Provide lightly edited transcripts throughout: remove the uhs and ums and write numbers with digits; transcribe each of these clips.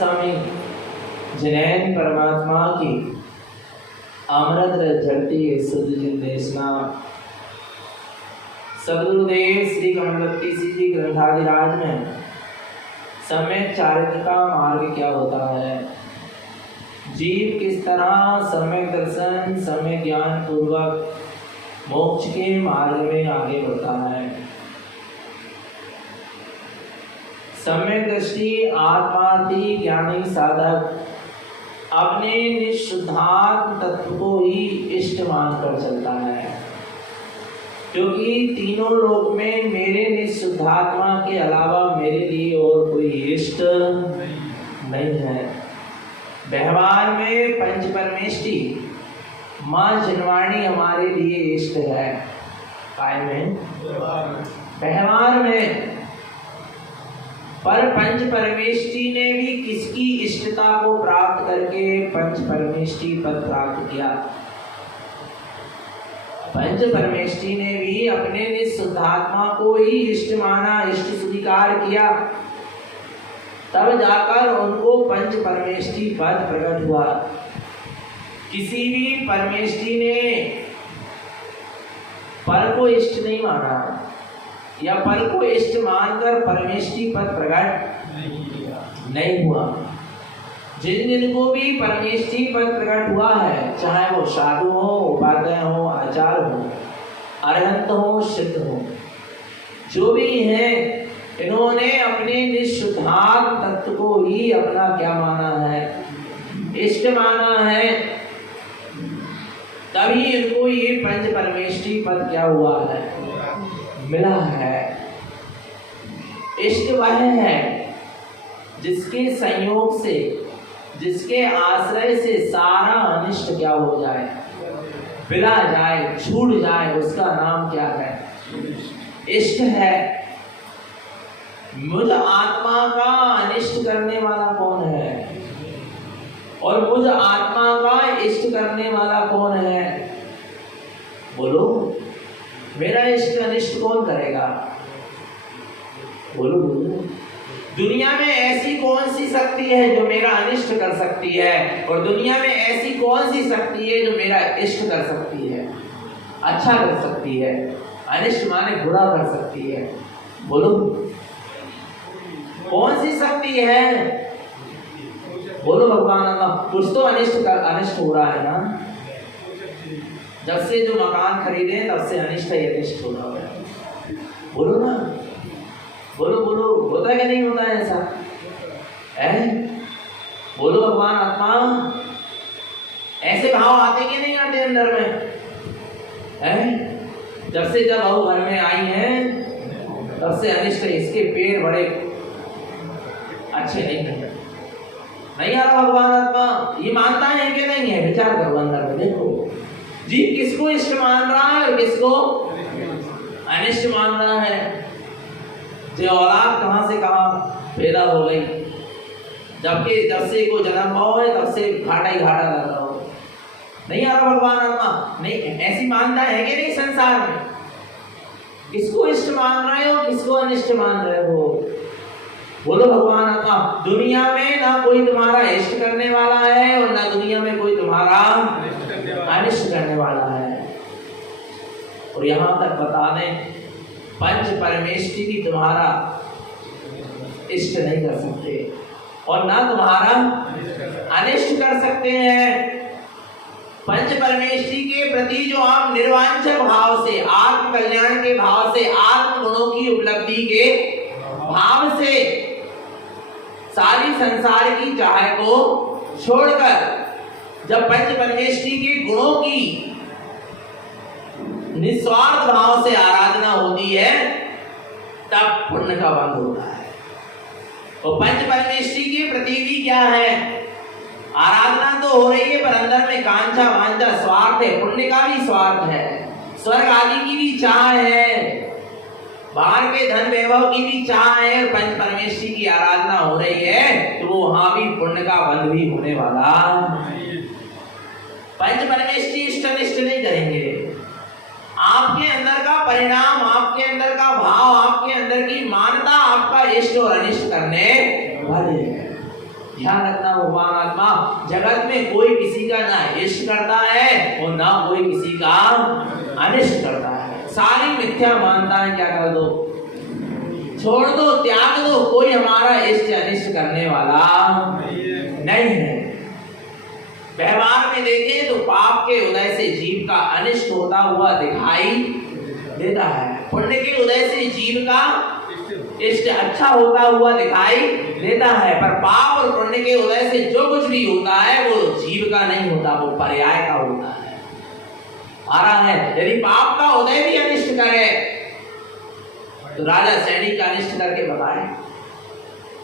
स्वामी जैन परमात्मा की अमृत झरती शुद्ध निर्देशना सदगुरुदेव श्री कमलवती जी ग्रंथाधिराज में सम्यक चारित्र का मार्ग क्या होता है, जीव किस तरह सम्यक दर्शन सम्यक ज्ञान पूर्वक मोक्ष के मार्ग में आगे बढ़ता है। सम्यक दृष्टि आत्मार्थी ज्ञानी साधक अपने निशुद्धात्म तत्व को ही इष्ट मानकर चलता है, क्योंकि तीनों लोक में मेरे निशुद्धात्मा के अलावा मेरे लिए और कोई इष्ट नहीं है। व्यवहार में पंच परमेष्टि माँ जनवाणी हमारे लिए इष्ट है। काय में व्यवहार में पर पंच परमेष्टि ने भी किसकी इष्टता को प्राप्त करके पंच परमेष्टि पद प्राप्त किया। पंच परमेष्टि ने भी अपने निशुद्धात्मा को ही इष्ट माना, इष्ट स्वीकार किया, तब जाकर उनको पंच परमेष्टि पद प्रकट हुआ। किसी भी परमेष्टि ने पर को इष्ट नहीं माना या पर को इष्ट मानकर परमेष्टि पद प्रकट नहीं हुआ। जिन जिन को भी परमेष्टि पद प्रकट हुआ है, चाहे वो साधु हो, उपाध्याय हो, आचार्य हो, अरहंत हो, सिद्ध हो, जो भी हैं, इन्होंने अपने निशुद्धात्म तत्व को ही अपना क्या माना है, इष्ट माना है, तभी इनको ये पंच परमेष्टि पद क्या हुआ है, मिला है। इष्ट वह है जिसके संयोग से, जिसके आश्रय से सारा अनिष्ट क्या हो जाए, पिला जाए, छूट जाए, उसका नाम क्या है, इष्ट है। मुझ आत्मा का अनिष्ट करने वाला कौन है और मुझ आत्मा का इष्ट करने वाला कौन है? बोलो, मेरा इष्ट अनिष्ट कौन करेगा? बोलो बोलो। दुनिया में ऐसी कौन सी शक्ति है जो मेरा अनिष्ट कर सकती है, और दुनिया में ऐसी कौन सी शक्ति है जो मेरा इष्ट कर सकती है, अच्छा कर सकती है, अनिष्ट माने बुरा कर सकती है? बोलो, कौन सी शक्ति है? बोलो भगवान अल्लाह। कुछ तो अनिष्ट हो रहा है ना। जब से जो मकान खरीदे तब से अनिष्ट ही अनिष्ट हो रहा है। बोलो ना, बोलो बोलो, होता है कि नहीं होता है ऐसा? बोलो भगवान आत्मा, ऐसे भाव आते कि नहीं आते अंदर में? जब से जब बहू घर में आई है तब से अनिष्ट, इसके पैर बड़े अच्छे नहीं आ रहा। भगवान आत्मा ये मानता है कि नहीं है? विचार करो अंदर में, देखो जीव किसको इष्ट मान रहा है और किसको अनिष्ट मान रहा है। जो औलाद कहां से कहां पैदा हो गई, जबकि जब से को जन्म हुआ है तब से घाटा ही घाटा लग रहा हो। नहीं आ रहा भगवान आत्मा, नहीं ऐसी मानता है कि नहीं? संसार में किसको इष्ट मान रहे हो, किसको अनिष्ट मान रहे हो? बोलो भगवान आत्मा। दुनिया में ना कोई तुम्हारा इष्ट करने वाला है और ना दुनिया में कोई तुम्हारा अनिष्ट करने वाला है। और यहां तक बता दें, पंच परमेष्टि भी तुम्हारा इष्ट नहीं कर सकते और ना तुम्हारा अनिष्ट कर सकते हैं। पंच परमेष्टि के प्रति जो आप निर्वांछक भाव से, आत्म कल्याण के भाव से, आत्म गुणों की उपलब्धि के भाव से सारी संसार की चाह को छोड़कर जब पंच परमेष्टि के गुणों की निस्वार्थ भाव से आराधना होती है, तब पुण्य का बंध होता है। तो पंच परमेष्टि के प्रति भी क्या है, आराधना तो हो रही है, पर अंदर में कांचा वांछा स्वार्थ है, पुण्य का भी स्वार्थ है, स्वर्ग आदि की भी चाह है, बाहर के धन वैभव की भी चाह है, और पंच परमेष्टि की आराधना हो रही है, तो वहां भी पुण्य का बंध भी होने वाला। पंच परमेष्टि इष्ट अनिष्ट नहीं करेंगे। आपके अंदर का परिणाम, आपके अंदर का भाव, आपके अंदर की मानता आपका इष्ट और अनिष्ट करने वाली है। ध्यान रखना भगवान आत्मा, जगत में कोई किसी का ना इष्ट करता है और ना कोई किसी का अनिष्ट करता है। सारी मिथ्या मानता है, क्या कर दो, छोड़ दो, त्याग दो, कोई हमारा इष्ट अनिष्ट करने वाला नहीं है। व्यवहार में देखें तो पाप के उदय से जीव का अनिष्ट होता हुआ दिखाई देता है, पुण्य के उदय से जीव का इष्ट अच्छा होता हुआ दिखाई देता है। पर पाप और पुण्य के उदय से जो कुछ भी होता है वो जीव का नहीं होता, वो पर्याय का होता है। आ रहा है, यदि पाप का उदय भी अनिष्ट करे तो राजा सैनिक का अनिष्ट करके बताए,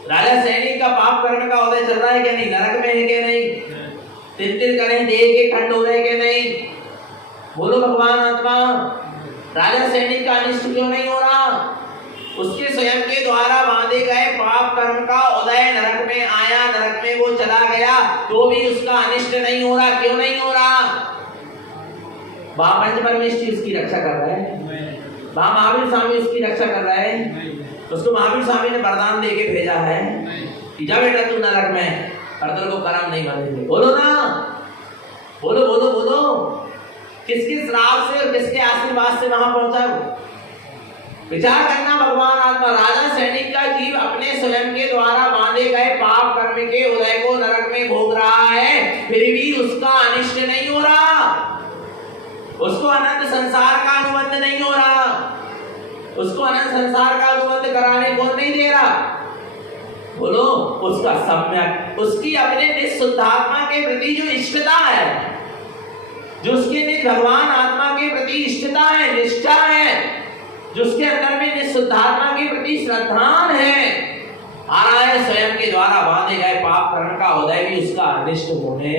राजा सैनिक का पाप कर्म का उदय चल रहा है क्या नहीं, नरक में है क्या नहीं, तिल करें देह के खंड हो रहे क्या नहीं, बोलो भगवान आत्मा। राजा सैनिक का अनिष्ट क्यों नहीं हो रहा, उसके स्वयं के द्वारा बांधे गए पाप कर्म का उदय नरक में आया, नरक में वो चला गया तो भी उसका अनिष्ट नहीं हो रहा, क्यों नहीं हो रहा, वहां पंच परमेश्वर उसकी रक्षा कर रहे हैं, वहां महावीर स्वामी उसकी रक्षा कर रहे हैं, उसको महावीर स्वामी ने वरदान दे के भेजा है कि जा बेटा तू नरक में, पर तेरे को कर्म नहीं बनेंगे। बोलो ना, बोलो बोलो बोलो, किसके श्राप से और किसके आशीर्वाद से वहां पहुंचा वो, विचार करना भगवान आत्मा। राजा सैनिक का जीव अपने स्वयं के द्वारा बांधे गए पाप कर्म के उदय को नरक में भोग रहा है, फिर भी उसका अनिष्ट नहीं हो रहा, उसको अनंत संसार का अनुबंध नहीं हो रहा, उसको अनंत संसार का अनुबंध कराने कौन नहीं दे रहा, बोलो, उसका सम्यक, उसकी अपने निःशुद्धात्मा के प्रति जो इष्टता है, जो उसके निज भगवान आत्मा के प्रति इष्टता है, निष्ठा है, जो उसके अंदर में निःशुद्धात्मा के प्रति श्रद्धान है, आ रहा है स्वयं के द्वारा बांधे गए पाप कर्म का उदय भी उसका अनिष्ट होने,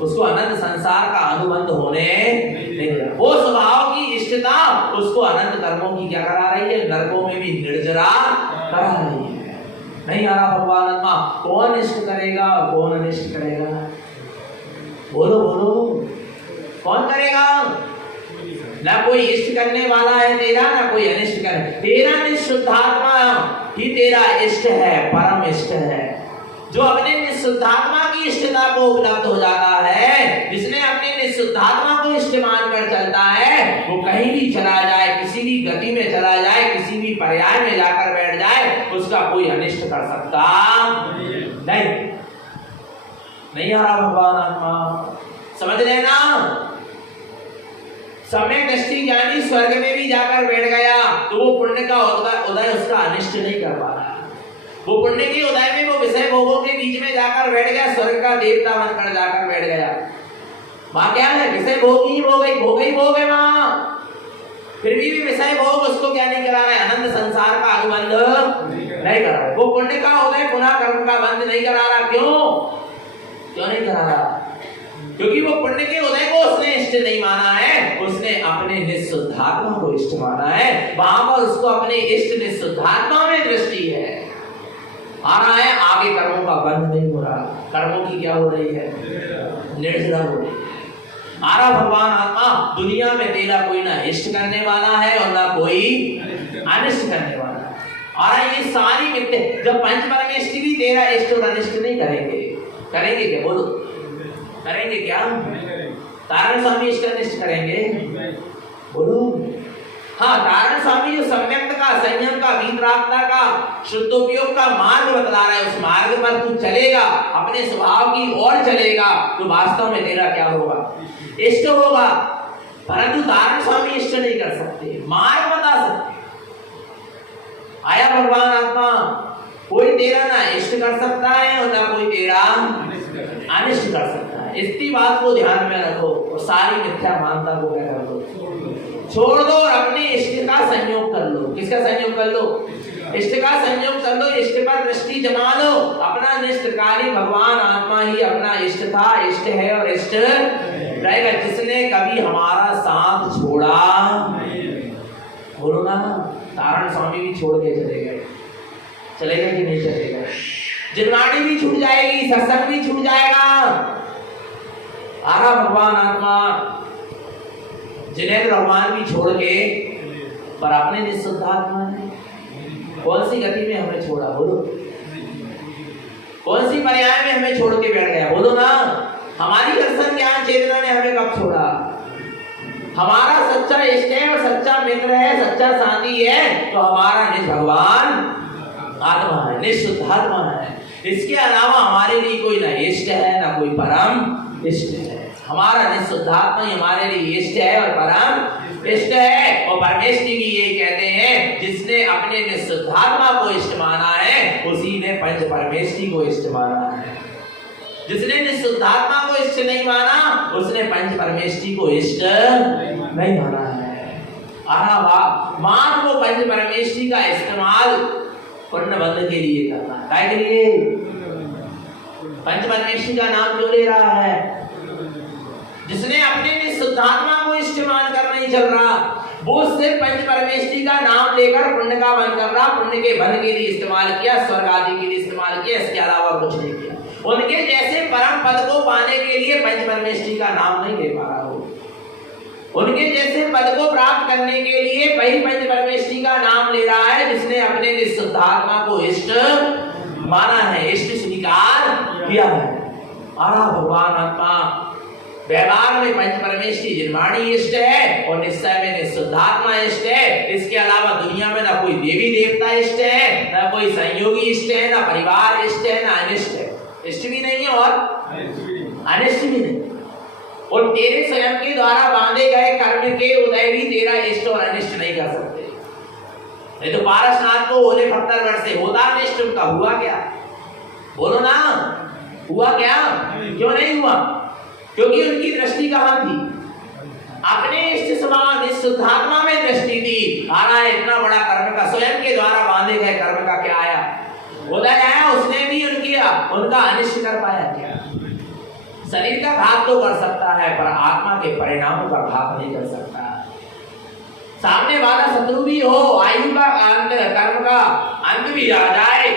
उसको अनंत संसार का अनुबंध होने नहीं दे रहा। वो स्वभाव की इष्टता उसको अनंत कर्मों की क्या करा रही है, नरकों में भी निर्जरा करा रही है। नहीं आ रहा भगवान आत्मा, कौन इष्ट करेगा कौन अनिष्ट करेगा, बोलो बोलो, कौन करेगा, ना कोई इष्ट करने वाला है तेरा, ना कोई अनिष्ट करे, तेरा निःशुद्धात्मा ही तेरा इष्ट है, परम इष्ट है, जो अपने निःशुद्धात्मा की इष्टता को उपलब्ध हो जाता है, जिसने अपने निःशुद्धात्मा को इष्ट मानकर चलता है, वो कहीं भी चला जाए, किसी भी गति में चला जाए, किसी भी पर्याय में जाकर बैठ जाए, उसका कोई अनिष्ट कर सकता नहीं। नहीं आ रहा भगवान आत्मा, समझ लेना। समय दृष्टि ज्ञानी स्वर्ग में भी जाकर बैठ गया तो वो पुण्य का उदय उसका अनिष्ट नहीं कर पा रहा, वो पुण्य के उदय में वो विषय भोगों के बीच में जाकर बैठ गया, स्वर्ग का देवता बनकर जाकर बैठ गया, वहां क्या है, विषय भोग ही भोग है वहां, फिर भी विषय भोग उसको क्या नहीं करा रहा है, अनंत संसार का अनुबंध नहीं करा रहा, वो पुण्य का उदय पुनः कर्म का बंध नहीं करा रहा, क्यों नहीं करा रहा, क्योंकि वो पुण्य के उदय को उसने इष्ट नहीं माना है, उसने अपने निःशुद्धात्मा को इष्ट माना है, वहां पर उसको अपने इष्ट निःशुद्धात्मा में दृष्टि है, आ रहा है, आगे कर्मों का बंध नहीं हो रहा, कर्मों की क्या हो रही है, निर्जरा हो रही है। आ रहा भगवान आत्मा, दुनिया में तेरा कोई ना इष्ट करने वाला है और ना कोई अनिष्ट करने वाला है, आ रहा ये सारी मिथ्या, जब पंच परमेष्टि भी तेरा इष्ट और अनिष्ट नहीं करेंगे, करेंगे क्या, बोलो करेंगे क्या, तारण स्वामी इष्ट अनिष्ट करेंगे, बोलो, हाँ, तारण स्वामी जो सम्यक का, संयम का, वीतरागता का, शुद्धोपयोग का मार्ग बतला रहा है, उस मार्ग पर तू चलेगा, अपने स्वभाव की ओर चलेगा तो वास्तव में तेरा क्या होगा, इष्ट होगा, परंतु तारण स्वामी इष्ट नहीं कर सकते, मार्ग बता सकते। आया भगवान आत्मा, कोई तेरा ना इष्ट कर सकता है और ना कोई तेरा अनिष्ट कर सकता है, इसी बात को ध्यान में रखो और सारी मिथ्या मानता को क्या कर दो, छोड़ दो और अपने इष्ट का संयोग कर लो। किसका संयोग कर लो, इष्ट का संयोग कर लो, इष्ट पर दृष्टि जमा लो, अपना निष्ठकारी भगवान आत्मा ही अपना इष्ट था, इष्ट है और इष्ट रहेगा, जिसने कभी हमारा साथ छोड़ा, बोलो ना, तारण स्वामी भी छोड़ के चले गए, चलेगा कि नहीं चलेगा, जिनवाणी भी छूट जाएगी, सत्संग भी छूट जाएगा, आरा भगवान आत्मा, जिन्हें भगवान भी छोड़ के पर अपने निःशुद्धात्मा ने कौन सी गति में हमें छोड़ा, बोलो, कौन सी पर्याय में हमें छोड़ के बैठ गया? बोलो ना। हमारी दर्शन ज्ञान चेतना ने हमें कब छोड़ा? हमारा सच्चा इष्ट है और सच्चा मित्र है, सच्चा साथी है, तो हमारा निज भगवान आत्मा है, निःशुद्ध आत्मा है। इसके अलावा हमारे लिए कोई ना इष्ट है ना कोई परम इष्ट है। हमारा निःशुद्ध आत्मा ही हमारे लिए इष्ट है और परम इष्ट है। और परमेश्वर भी ये कहते हैं, जिसने अपने निःशुद्ध आत्मा को इष्ट माना है उसी ने पंच परमेष्टि को इष्ट माना है। जिसने निःशुद्ध आत्मा को इष्ट नहीं माना उसने पंच परमेष्टि को इष्ट नहीं माना है। मान वो पंच परमेष्टि का इस्तेमाल पुण्य बंध के लिए करना है। काय के लिए? पंच परमेष्टि का नाम क्यों ले रहा है? जिसने अपने निःशुद्ध आत्मा को इष्ट मान कर नहीं चल रहा, वो सिर्फ पंच परमेष्टि का नाम लेकर पुण्य का बंध कर रहा, पुण्य के बंध के लिए इस्तेमाल किया, स्वर्ग आदि के लिए इस्तेमाल किया, इसके अलावा कुछ नहीं किया। उनके जैसे परम पद को पाने के लिए पंच परमेष्टि का नाम नहीं ले पा रहा हो। उनके जैसे पद को प्राप्त करने के लिए वही पंच परमेष्टि का नाम ले रहा है जिसने अपने निःशुद्ध आत्मा को इष्ट माना है, इष्ट स्वीकार किया है। भगवान आत्मा व्यवहार में पंच परमेष्टि निर्माणी इष्ट है और निश्चय में निःशुद्ध आत्मा इष्ट है। इसके अलावा दुनिया में ना कोई देवी देवता इष्ट है, ना कोई संयोगी इष्ट है, ना परिवार इष्ट है, ना अनिष्ट है। इष्ट भी नहीं है और अनिष्ट भी नहीं। और तेरे स्वयं के द्वारा बांधे गए कर्म के उदय भी तेरा इष्ट और अनिष्ट नहीं कर सकते। नहीं तो पारसनाथ को ओले पत्थर वर्ष से होता अनिष्ट, उनका हुआ क्या? बोलो ना, हुआ क्या? क्यों नहीं हुआ? क्योंकि उनकी दृष्टि कहां थी? अपने इष्ट समान निःशुद्धात्मा में दृष्टि थी। इतना बड़ा कर्म का स्वयं के द्वारा बांधे गए कर्म का क्या आया? उदय आया, उसने भी उनका अनिष्ट कर पाया क्या? शरीर का घात तो कर सकता है पर आत्मा के परिणामों का घात नहीं कर सकता। सामने वाला शत्रु भी हो, आयु का अंत, कर्म का अंत भी आ जाए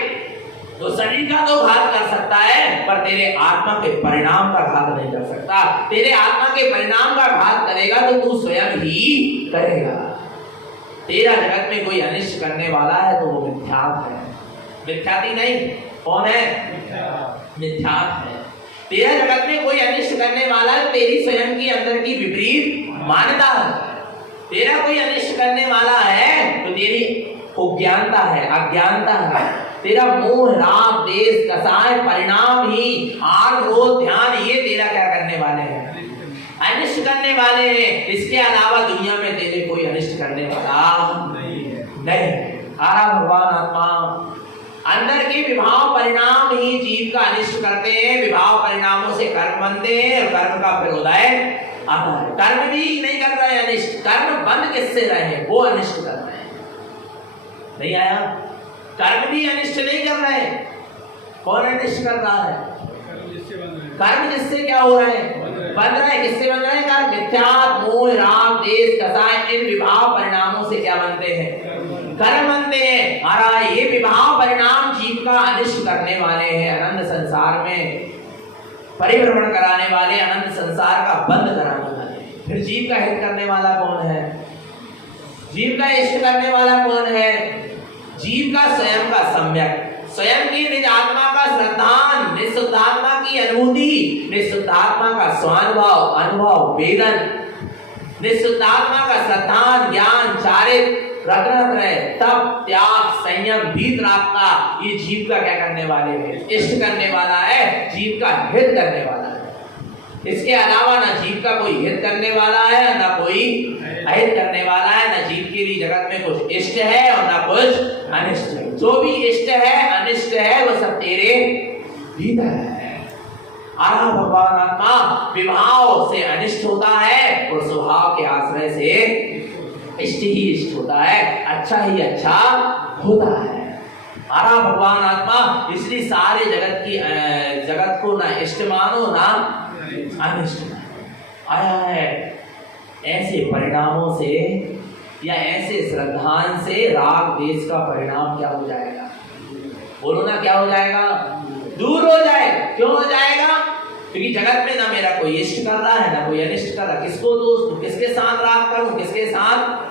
तो शरीर का तो घात कर सकता है पर तेरे आत्मा के परिणाम का घात नहीं कर सकता। तेरे आत्मा के परिणाम का घात करेगा तो तू स्वयं ही करेगा। तेरा जगत में कोई अनिष्ट करने वाला है तो वो मिथ्यात्व है। मिथ्याती नहीं, कौन है? मिथ्यात्व है। तेरा जगत में कोई अनिष्ट करने वाला है, तेरी स्वयं की अंदर की विपरीत मान्यता है। तेरा कोई अनिष्ट करने वाला है तो तेरी अज्ञानता है, अज्ञानता है। तेरा मोह, राग, देश, कसाय, परिणाम ही आर, क्रोध, ध्यान, ये तेरा क्या करने वाले हैं? अनिष्ट करने वाले हैं। इसके अलावा दुनिया में तेरे कोई अनिष्ट करने वाला नहीं। भगवान आत्मा अंदर के विभाव परिणाम ही जीव का अनिष्ट करते हैं। विभाव परिणामों से कर्म बनते हैं और कर्म का फिर उदय आता है। कर्म भी नहीं कर रहे हैं अनिष्ट, कर्म बंद किससे रहे हैं? वो अनिष्ट कर रहे हैं। नहीं आया? कर्म भी अनिष्ट नहीं कर रहे हैं। कौन अनिष्ट कर रहा है? कर्म जिससे क्या हो रहा है? बन रहा है। किससे बन रहा है कर्म? मिथ्यात्व, मोह, राग, देश, कसाय, इन विभाव परिणामों से क्या बनते हैं? कर्म बनते हैं। महाराज, ये विभाव परिणाम जीव का अनिष्ट करने वाले हैं। अनंत संसार में परिभ्रमण कराने वाले, अनंत संसार का बंद कराने वाले। फिर जीव का हित करने वाला कौन है? जीव का इष्ट करने वाला कौन है? जीव का स्वयं का सम्यक, स्वयं की निज आत्मा का श्रद्धान, निःशुद्ध आत्मा की अनुभूति, निःशुद्ध आत्मा का स्वानुभव, अनुभव, वेदन, निःशुद्ध आत्मा का श्रद्धान, ज्ञान, चारित्र, रत्नत्रय, तप, त्याग, संयम, भीतरात्मा, ये जीव का क्या करने वाले हैं? इष्ट करने वाला है, जीव का हित करने वाला है। इसके अलावा ना जीव का कोई हित करने वाला है, ना कोई अहित करने वाला है। ना जीव के लिए जगत में कुछ इष्ट है और ना कुछ अनिष्ट है। जो भी इष्ट है, अनिष्ट है, वो सब तेरे भीतर है। भगवान आत्मा विभाव से अनिष्ट होता है और स्वभाव के आश्रय से इष्ट ही इष्ट होता है, अच्छा ही अच्छा होता है। भगवान आत्मा इसलिए सारे जगत को ना इष्ट मानो ना अनिष्ट मानो। आया है ऐसे परिणामों से या ऐसे श्रद्धान से राग देश का परिणाम क्या हो जाएगा? बोलो ना, क्या हो जाएगा? दूर हो जाएगा। क्यों हो जाएगा? क्योंकि जगत में ना मेरा कोई इष्ट कर रहा है ना कोई अनिष्ट कर रहा। किसको दोस्त, किसके साथ राग करूं, किसके साथ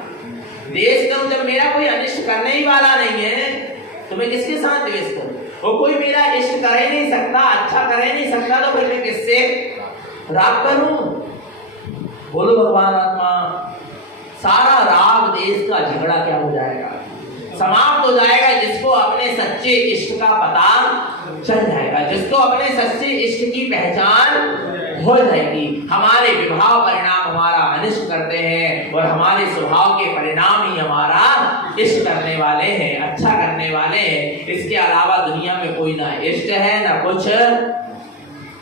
द्वेष करूं? जब मेरा कोई अनिष्ट करने ही वाला नहीं है तो मैं किसके साथ द्वेष करूं? वो कोई मेरा इष्ट कर ही नहीं सकता, अच्छा कर ही नहीं सकता, तो फिर मैं किससे राग करूं? बोलो भगवान आत्मा, सारा राग देश का झगड़ा क्या हो जाएगा, समाप्त हो जाएगा। जिसको अपने सच्चे इष्ट का पता चल जाएगा, जिसको अपने सच्चे इष्ट की पहचान हो जाएगी। हमारे विभाव परिणाम हमारा अनिष्ट करते हैं और हमारे स्वभाव के परिणाम ही हमारा इष्ट करने वाले हैं, अच्छा करने वाले हैं। इसके अलावा दुनिया में कोई ना इष्ट है ना कुछ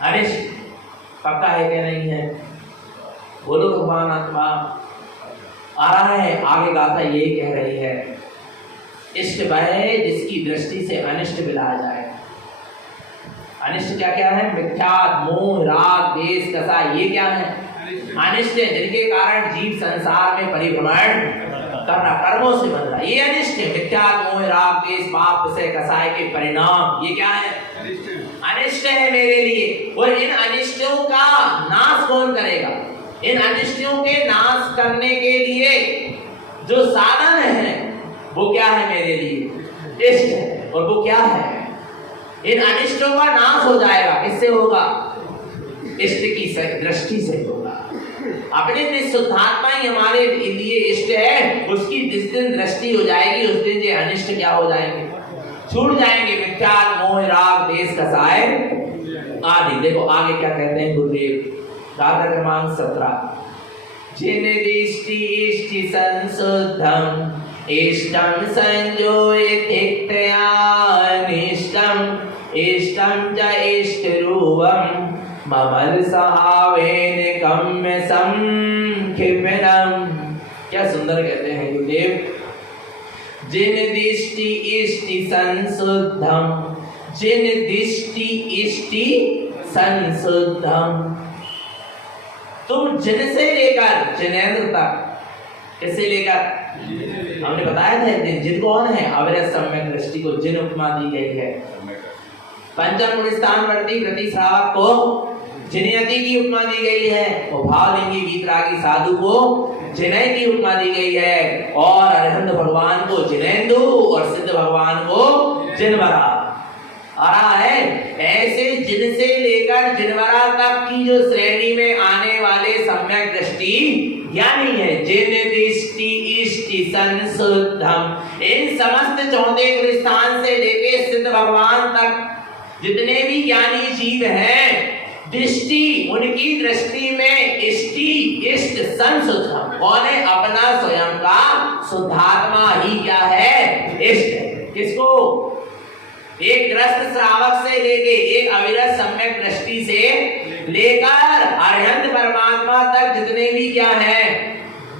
अनिष्ट। पक्का है कि नहीं है? बोलो भगवान आत्मा। आ रहा है आगे गाथा ये कह रही है, इष्ट वह है जिसकी दृष्टि से अनिष्ट मिला जाए। अनिष्ट क्या क्या है? मिथ्यात्व, मोह, राग, द्वेष, कसा, ये क्या है? अनिष्ट है, जिनके कारण जीव संसार में परिभ्रमण करना, कर्मों से बन रहा, ये अनिष्ट है। मिथ्यात्व, मोह, राग, द्वेष, पाप, विषय, कसाय के परिणाम, ये क्या है? अनिष्ट है मेरे लिए। और इन अनिष्टों का नाश कौन करेगा? इन अनिष्टों के नाश करने के लिए जो साधन है वो क्या है मेरे लिए? इष्ट है। और वो क्या है? इन अनिष्टों का नाश हो जाएगा। किससे होगा? इष्ट की दृष्टि से होगा। अपने निःशुद्धात्मा ही हमारे लिए इष्ट है, उसकी जिस दिन दृष्टि हो जाएगी उस दिन ये अनिष्ट क्या हो जाएंगे? छूट जाएंगे। मिथ्यात्व, मोह, राग, द्वेष, कसाय आदि। देखो आगे क्या कहते हैं गुरुदेव, गाथा क्रमांक 17। जिन दृष्टि इष्टि संशुद्धम इष्टम संयोयित्या निष्टम इष्टम च इष्टरूपम ममल सहावेन कम्य संक्षिप्तम। क्या सुंदर कहते हैं गुरुदेव। जिन दृष्टि इष्टि संशुद्धम, जिन दृष्टि इष्टि संशुद्धम, तुम जिन से लेकर जिनेंद्र तक, किससे लेकर? हमने बताया था एक दिन, जिन कौन है? अविरत सम्यक दृष्टि को जिन उपमा दी गई है। पंचम गुण स्थान वर्ती प्रति श्रावक को जिनयति की उपमा दी गई है, और भावलिंगी वीतरागी साधु को जिनय की उपमा दी गई है, और अरहंत भगवान को जिनेंदु और सिद्ध भगवान को जिनवरा। आ रहा है ऐसे जिन से लेकर जिनवरा तक की जो श्रेणी में आने वाले सम्यक दृष्टि ज्ञानी है, जिन दृष्टि इष्टि संशुद्धम, इन समस्त 14 स्थान से लेके सिद्ध भगवान तक जितने भी ज्ञानी जीव हैं, दृष्टि उनकी दृष्टि में इष्टि इष्ट संशुद्धम, कौन है? अपना स्वयं का शुद्धात्मा ही क्या है? इष्ट है। किसको? एक ग्रस्त श्रावक से लेके एक अविरत सम्यक दृष्टि से लेकर अरहंत परमात्मा तक जितने भी क्या है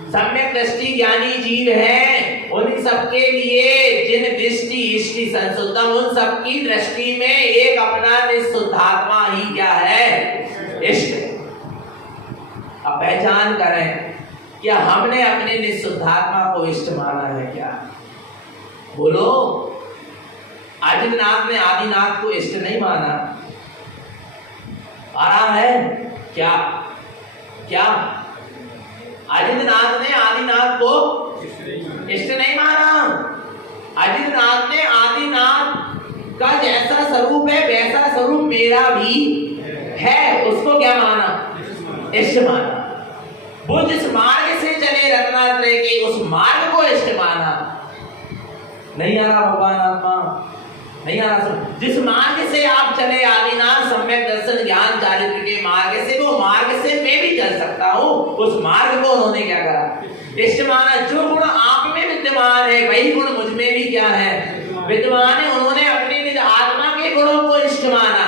सम्यक दृष्टि ज्ञानी जीव हैं, उन सबके लिए जिन दृष्टि इष्टि संशुद्धम, उन सबकी दृष्टि में एक अपना निःशुद्धात्मा ही क्या है? इष्ट है। अब पहचान करें, क्या हमने अपने निःशुद्धात्मा को इष्ट माना है क्या? बोलो। आदिनाथ ने आदिनाथ को इष्ट नहीं माना। आ रहा है क्या? क्या आदिनाथ ने आदिनाथ को इष्ट नहीं माना? आदिनाथ ने आदिनाथ का जैसा स्वरूप है वैसा स्वरूप मेरा भी है, उसको क्या माना? इष्ट माना। वो जिस मार्ग से चले रत्नात्रय के, उस मार्ग को इष्ट माना। नहीं आ रहा भगवान आत्मा? नहीं आ रहा? जिस मार्ग से आप चले आदिनाथ सम्यक दर्शन ज्ञान चारित्र के मार्ग से, वो मार्ग से मैं भी चल सकता हूँ, उस मार्ग को उन्होंने क्या करा? इष्ट माना। जो गुण आप में विद्यमान है वही गुण मुझ में भी क्या है? विद्यमान है। उन्होंने अपने निज आत्मा के गुणों को इष्ट माना,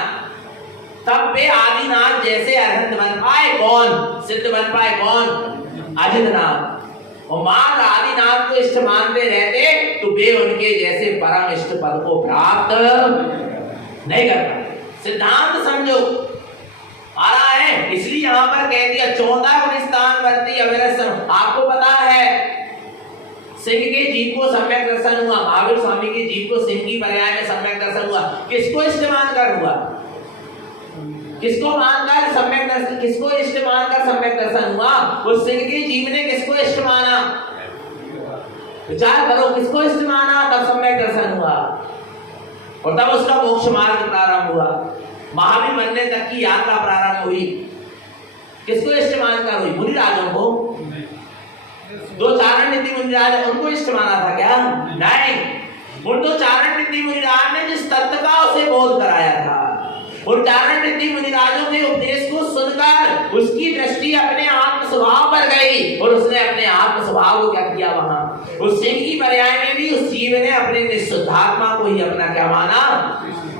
तब वे आदिनाथ जैसे अरहंत बन पाए। कौन? सिद्ध बन पाए। कौन? आदिनाथ। और मान आदिनाथ को इष्ट मानते रहते तो वे उनके जैसे परम इष्ट पद को प्राप्त नहीं कर पाते। सिद्धांत समझो। आ रहा है, इसलिए यहां पर कह दिया 14 गुण स्थान वर्ती अविरत। आपको पता है सिंह के जीव को सम्यक दर्शन हुआ, महावीर स्वामी के जीव को सिंह की पर्याय में सम्यक दर्शन हुआ। किसको इष्ट मानकर हुआ? किसको मानकर सम्यक दर्शन? किसको इष्ट मानकर सम्यक दर्शन हुआ? उस सिंह के जीव ने किसको इष्ट माना? विचार करो, किसको इष्ट माना तब सम्यक दर्शन हुआ? और तब उसका मोक्ष मार्ग प्रारंभ हुआ। महावीर बनने तक की यात्रा प्रारंभ हुई। किसको इष्ट मानकर हुई? मुनिराजों को। दो चारण नीति मुनिराज उनको इष्ट माना था क्या? नहीं, उन दो चारण नीति मुनिराज ने जिस तत्व का उसे बोध कराया था, उन चारण नीति मुनिराजों के उपदेश को सुनकर उसकी दृष्टि अपने आत्म स्वभाव पर गई और उसने अपने आत्म स्वभाव को क्या किया? वहां उस सिंह की पर्याय में भी उस जीव ने अपने निःशुद्धात्मा को ही अपना क्या माना?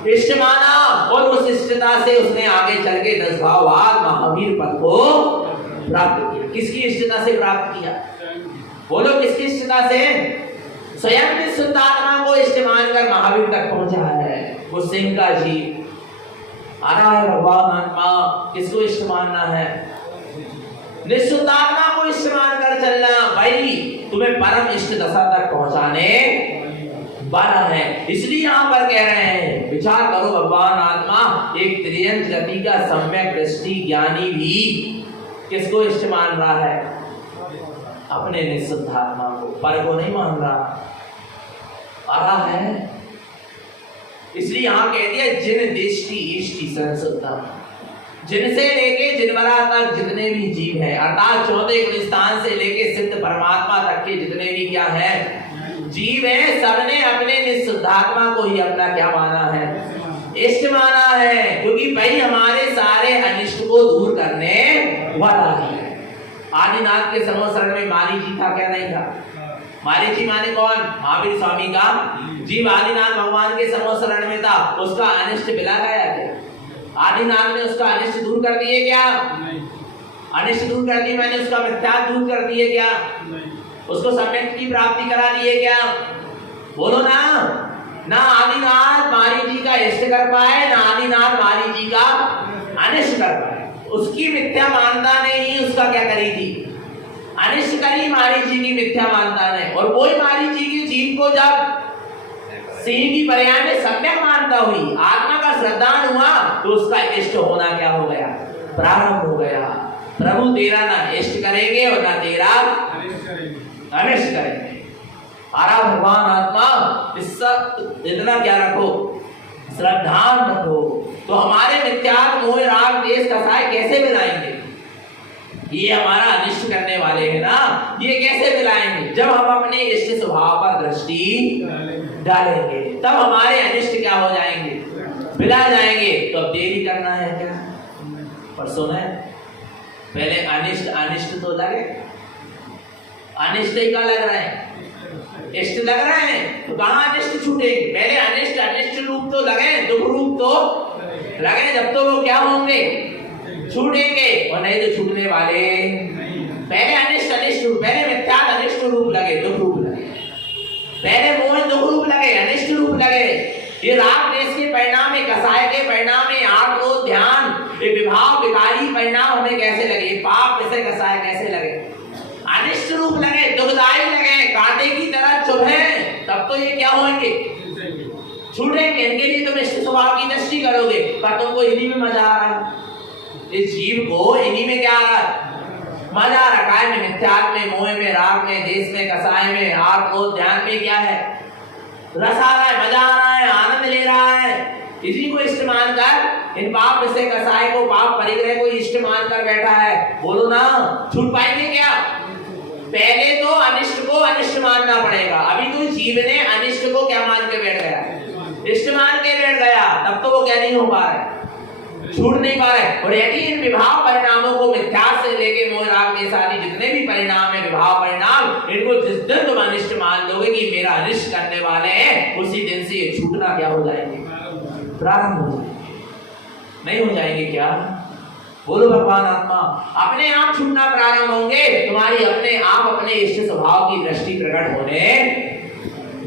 इष्ट माना। और उस इष्टता से उसने आगे चल के 10 भाववाद महावीर पद को प्राप्त किया। किसकी इष्टता से प्राप्त किया? बोलो किसकी इष्टता से? स्वयं निःशुद्धात्मा को इष्ट मानकर महावीर तक पहुंचा है वो सिंह का जीव। आ रहा है भगवान आत्मा। किसको इष्ट मानना है? निःशुद्धात्मा को इष्ट मानकर चलना भाई तुम्हें परम इष्ट दशा तक पहुंचाने वाला है। इसलिए यहाँ पर कह रहे हैं विचार करो भगवान आत्मा एक त्रियंत गति का सम्यक दृष्टि ज्ञानी भी किसको इष्ट मान रहा है? अपने निःशुद्धात्मा को, पर को नहीं मान रहा। आ रहा है। इसलिए यहाँ कह दिया जिन दृष्टि इष्टि संसुद्धम, जिनसे लेके जिनवरा तक जितने भी जीव हैं अर्थात 14 गुणस्थान से लेके सिद्ध परमात्मा तक के जितने भी क्या है जीव हैं, सबने अपने निःशुद्धात्मा को ही अपना क्या माना है? इष्ट माना है। क्योंकि भाई हमारे सारे अनिष्ट को दूर करने वाला है। आदिनाथ के समोसरण में मारीची था क्या? नहीं था। मारीची माने कौन? महावीर स्वामी का जीव आदिनाथ भगवान के समोसरण में था। उसका अनिष्ट मिला गया क्या? आदिनाथ ने उसका अनिष्ट दूर कर दिए क्या? अनिष्ट दूर कर दिए मैंने उसका मिथ्या दूर कर दिए क्या? उसको सम्यक की प्राप्ति करा दिए क्या? बोलो ना। ना आदिनाथ मारीची का इष्ट कर पाए, ना आदिनाथ मारीची का अनिष्ट कर पाए। उसकी मिथ्या मानता ने ही उसका क्या करी थी? अनिष्ट करी मारीची की मिथ्या मानता ने। और वही मारीची की जीव को जब सिंह की पर्याय में सम्यक मानता हुई आत्मा का श्रद्धान हुआ तो उसका इष्ट होना क्या हो गया? प्रारंभ हो गया। प्रभु तेरा ना इष्ट करेंगे और ना तेरा अनिष्ट करेंगे। आरा भगवान आत्मा इतना क्या रखो? श्रद्धान रखो। तो हमारे मिथ्यात्व मोह राग देश कसाय कैसे मिलाएंगे? ये हमारा अनिष्ट करने वाले हैं ना, ये कैसे मिलाएंगे? जब हम अपने इष्ट स्वभाव पर दृष्टि डालेंगे तब हमारे अनिष्ट क्या हो जाएंगे? मिला जाएंगे। तो अब देरी करना है क्या? परसों है पहले अनिष्ट अनिष्ट तो लगे, अनिष्ट ही का लग रहा है, इष्ट लग रहा है तो कहाँ अनिष्ट छूटेंगे? पहले अनिष्ट अनिष्ट रूप तो लगे, दुख रूप तो लगे, जब तो वो क्या होंगे? छूटेंगे। और नहीं तो छूटने वाले। पहले अनिष्ट अनिष्ट रूप, पहले मिथ्या अनिष्ट रूप लगे, दुख रूप लगे, पहले मोह दुख रूप लगे, अनिष्ट रूप लगे। ये राग देश के परिणाम में, कसाय के परिणाम में, आठ क्रोध ध्यान, ये विभाव विकारी परिणाम हमें कैसे लगे? पाप ऐसे कसाय कैसे लगे? अनिष्ट रूप लगे, दुखदायी लगे, कांटे की तरह चुभे। तब तो ये क्या होंगे? छूटेंगे। इनके लिए तुम इष्ट स्वभाव की दृष्टि करोगे पर तुमको इन्हीं में मजा आ रहा है। इस जीव को इन्हीं में क्या आ रहा है? मजा आ रहा है। में मिथ्यात्व में, मोह में, राग में, देश में, कसाय में, आठ क्रोध ध्यान में क्या है? रस आ रहा है, मजा आ रहा है, आनंद ले रहा है। इसी को इष्ट मानकर इन पाप से कसाय को, पाप परिग्रह को इष्ट मानकर बैठा है। बोलो ना, छूट पाएंगे क्या? पहले तो अनिष्ट को अनिष्ट मानना पड़ेगा। अभी तो जीव ने अनिष्ट को क्या मान के बैठ गया? इष्ट मान के बैठ गया। तब तो वो क्या नहीं हो पा रहा, छूट नहीं पा रहे। और यदि इन विभाव परिणामों को मिथ्या से लेके मोह राग के सारी जितने भी परिणाम है, विभाव परिणाम, इनको जिस दिन तुम अनिष्ट मान लोगे कि मेरा अनिष्ट करने वाले हैं, उसी दिन से ये छूटना क्या हो जाएंगे? प्रारंभ हो जाएंगे। नहीं हो जाएंगे क्या? बोलो भगवान आत्मा। अपने आप छूटना प्रारंभ होंगे। तुम्हारी अपने आप अपने इष्ट स्वभाव की दृष्टि प्रकट होने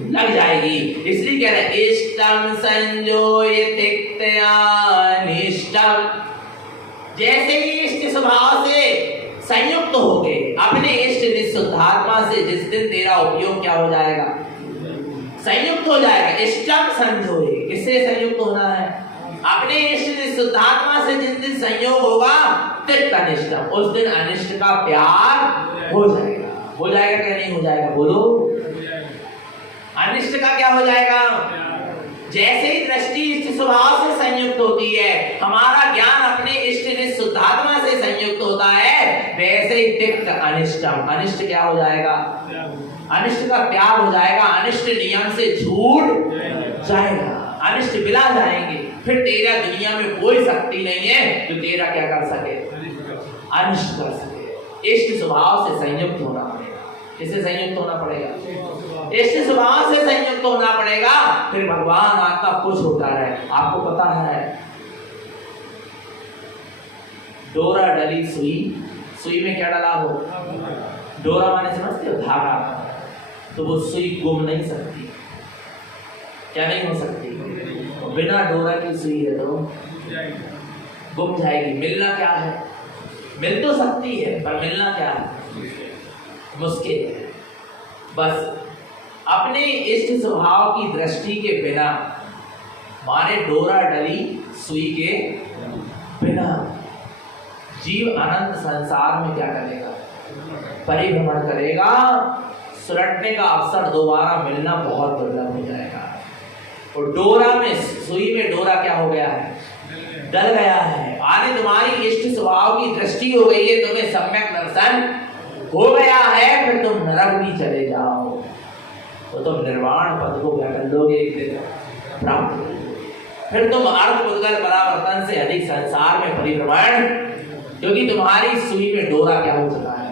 लग जाएगी। इसलिए कह रहे इष्टम संजोय तिक्तया निष्टम। जैसे ही इष्ट स्वभाव से संयुक्त हो गए अपने इष्ट निःशुद्धात्मा से, जिस दिन तेरा उपयोग क्या हो जाएगा? संयुक्त हो जाएगा। इष्टम संजोय, किससे संयुक्त होना है? अपने इष्ट निःशुद्धात्मा से जिस दिन संयोग होगा तिक्त अनिष्टम, उस दिन अनिष्ट का प्यार हो जाएगा। हो जाएगा क्या नहीं हो जाएगा? बोलो। अनिष्ट का क्या हो जाएगा? जैसे ही दृष्टि इष्ट स्वभाव से संयुक्त होती है, हमारा ज्ञान अपने इष्ट निष्ठ शुद्धात्मा से संयुक्त होता है, वैसे ही तिक्त अनिष्टम, अनिष्ट क्या हो जाएगा? अनिष्ट का त्याग हो जाएगा, अनिष्ट नियम से छूट जाएगा, अनिष्ट बिला जाएंगे। फिर तेरा दुनिया में कोई शक्ति नहीं है जो तेरा क्या कर सके? अनिष्ट कर सके। इष्ट स्वभाव से संयुक्त होना पड़ेगा। किससे संयुक्त होना पड़ेगा? इष्ट स्वभाव से संयुक्त होना पड़ेगा। फिर भगवान आत्मा खुश होता है। आपको पता है डोरा डली सुई, सुई में क्या डला हो? डोरा माने समझते हो? धागा। तो वो सुई गुम नहीं सकती। क्या नहीं हो सकती? बिना डोरा की सुई है तो गुम जाएगी। मिलना क्या है? मिल तो सकती है पर मिलना क्या है? मुश्किल है। बस अपने इष्ट स्वभाव की दृष्टि के बिना, माने डोरा डली सुई के बिना, जीव अनंत संसार में क्या करेगा? परिभ्रमण करेगा। सुलटने का अवसर दोबारा मिलना बहुत दुर्लभ हो जाएगा। और डोरा में, सुई में डोरा क्या हो गया है? डल गया है। आने तुम्हारी इष्ट स्वभाव की दृष्टि हो गई है, तुम्हें सम्यक दर्शन हो गया है, फिर तुम नरक भी चले जाओ तो तुम निर्वाण पद को क्या कर लोगे? एक दिन प्राप्त कर लोगे। फिर तुम अर्थ पुद्गल परावर्तन से अधिक संसार में परिभ्रमण, क्योंकि तुम्हारी सुई में डोरा क्या हो चुका है?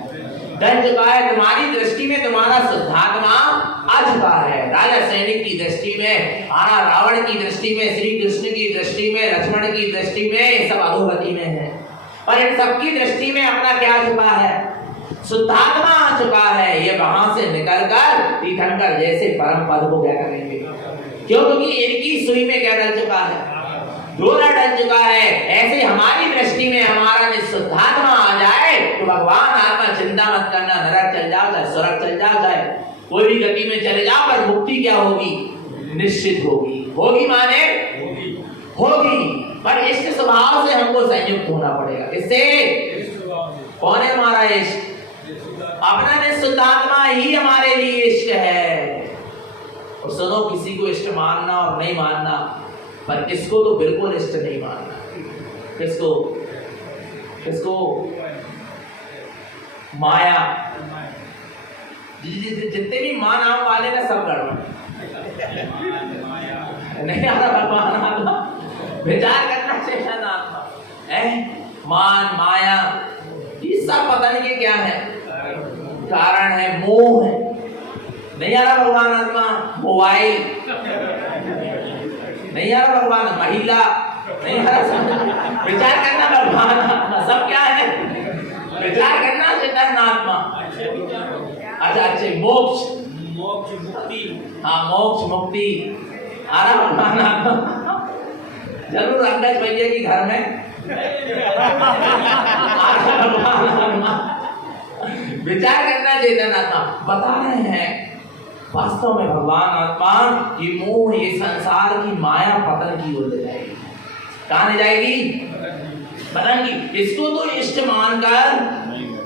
डल चुका है। तुम्हारी दृष्टि में तुम्हारा शुद्धात्मा आ चुका है। राजा सैनिक की दृष्टि में, रावण की दृष्टि में, श्री कृष्ण की दृष्टि में, लक्ष्मण की दृष्टि में, सब अधोगति में है। और इन सबकी दृष्टि में अपना क्या चुका है? शुद्धात्मा आ चुका है। ये वहां से निकलकर तीर्थंकर जैसे परम पद को क्या करेंगे? क्यों? क्योंकि इनकी सुई में क्या डल चुका है? डोरा डल चुका है। ऐसे हमारी दृष्टि में हमारा शुद्धात्मा आ जाए तो भगवान आत्मा चिंता मत करना, नरक चल जाओ चाहे स्वर्ग चल जाओ चाहे कोई भी गति में चले जाओ, पर मुक्ति क्या होगी? निश्चित होगी। होगी माने होगी, पर इष्ट स्वभाव से हमको संयुक्त होना पड़ेगा। इससे कौन है हमारा इष्ट? अपना शुद्धात्मा ही हमारे लिए इष्ट है। और सुनो, किसी को इष्ट मानना और नहीं मानना, पर किसको तो बिल्कुल इष्ट नहीं मानना। किसको? किसको? माया। जितने भी मान नाम वाले ना सब गड़बड़। नहीं आ रहा भगवान आत्मा, विचार करना चाहिए ना आत्मा। मान माया ये सब पता नहीं क्या है, कारण है, मोह है। नहीं आ रहा भगवान आत्मा। मोबाइल नहीं आ रहा भगवान, महिला नहीं आ रहा। विचार करना भगवान आत्मा सब क्या है? विचार करना चेतन आत्मा। अच्छा अच्छे मोक्ष, मोक्ष मुक्ति। हाँ मोक्ष मुक्ति आ रहा भगवान आत्मा। जरूर अंगज भैया की घर में विचार करना चेतन आत्मा। बता रहे हैं वास्तव में भगवान आत्मा ये मोह, ये संसार की माया पतन की ओर ले जाएगी। कहाँ ले जाएगी? पतंगी। इसको तो इष्ट मानकर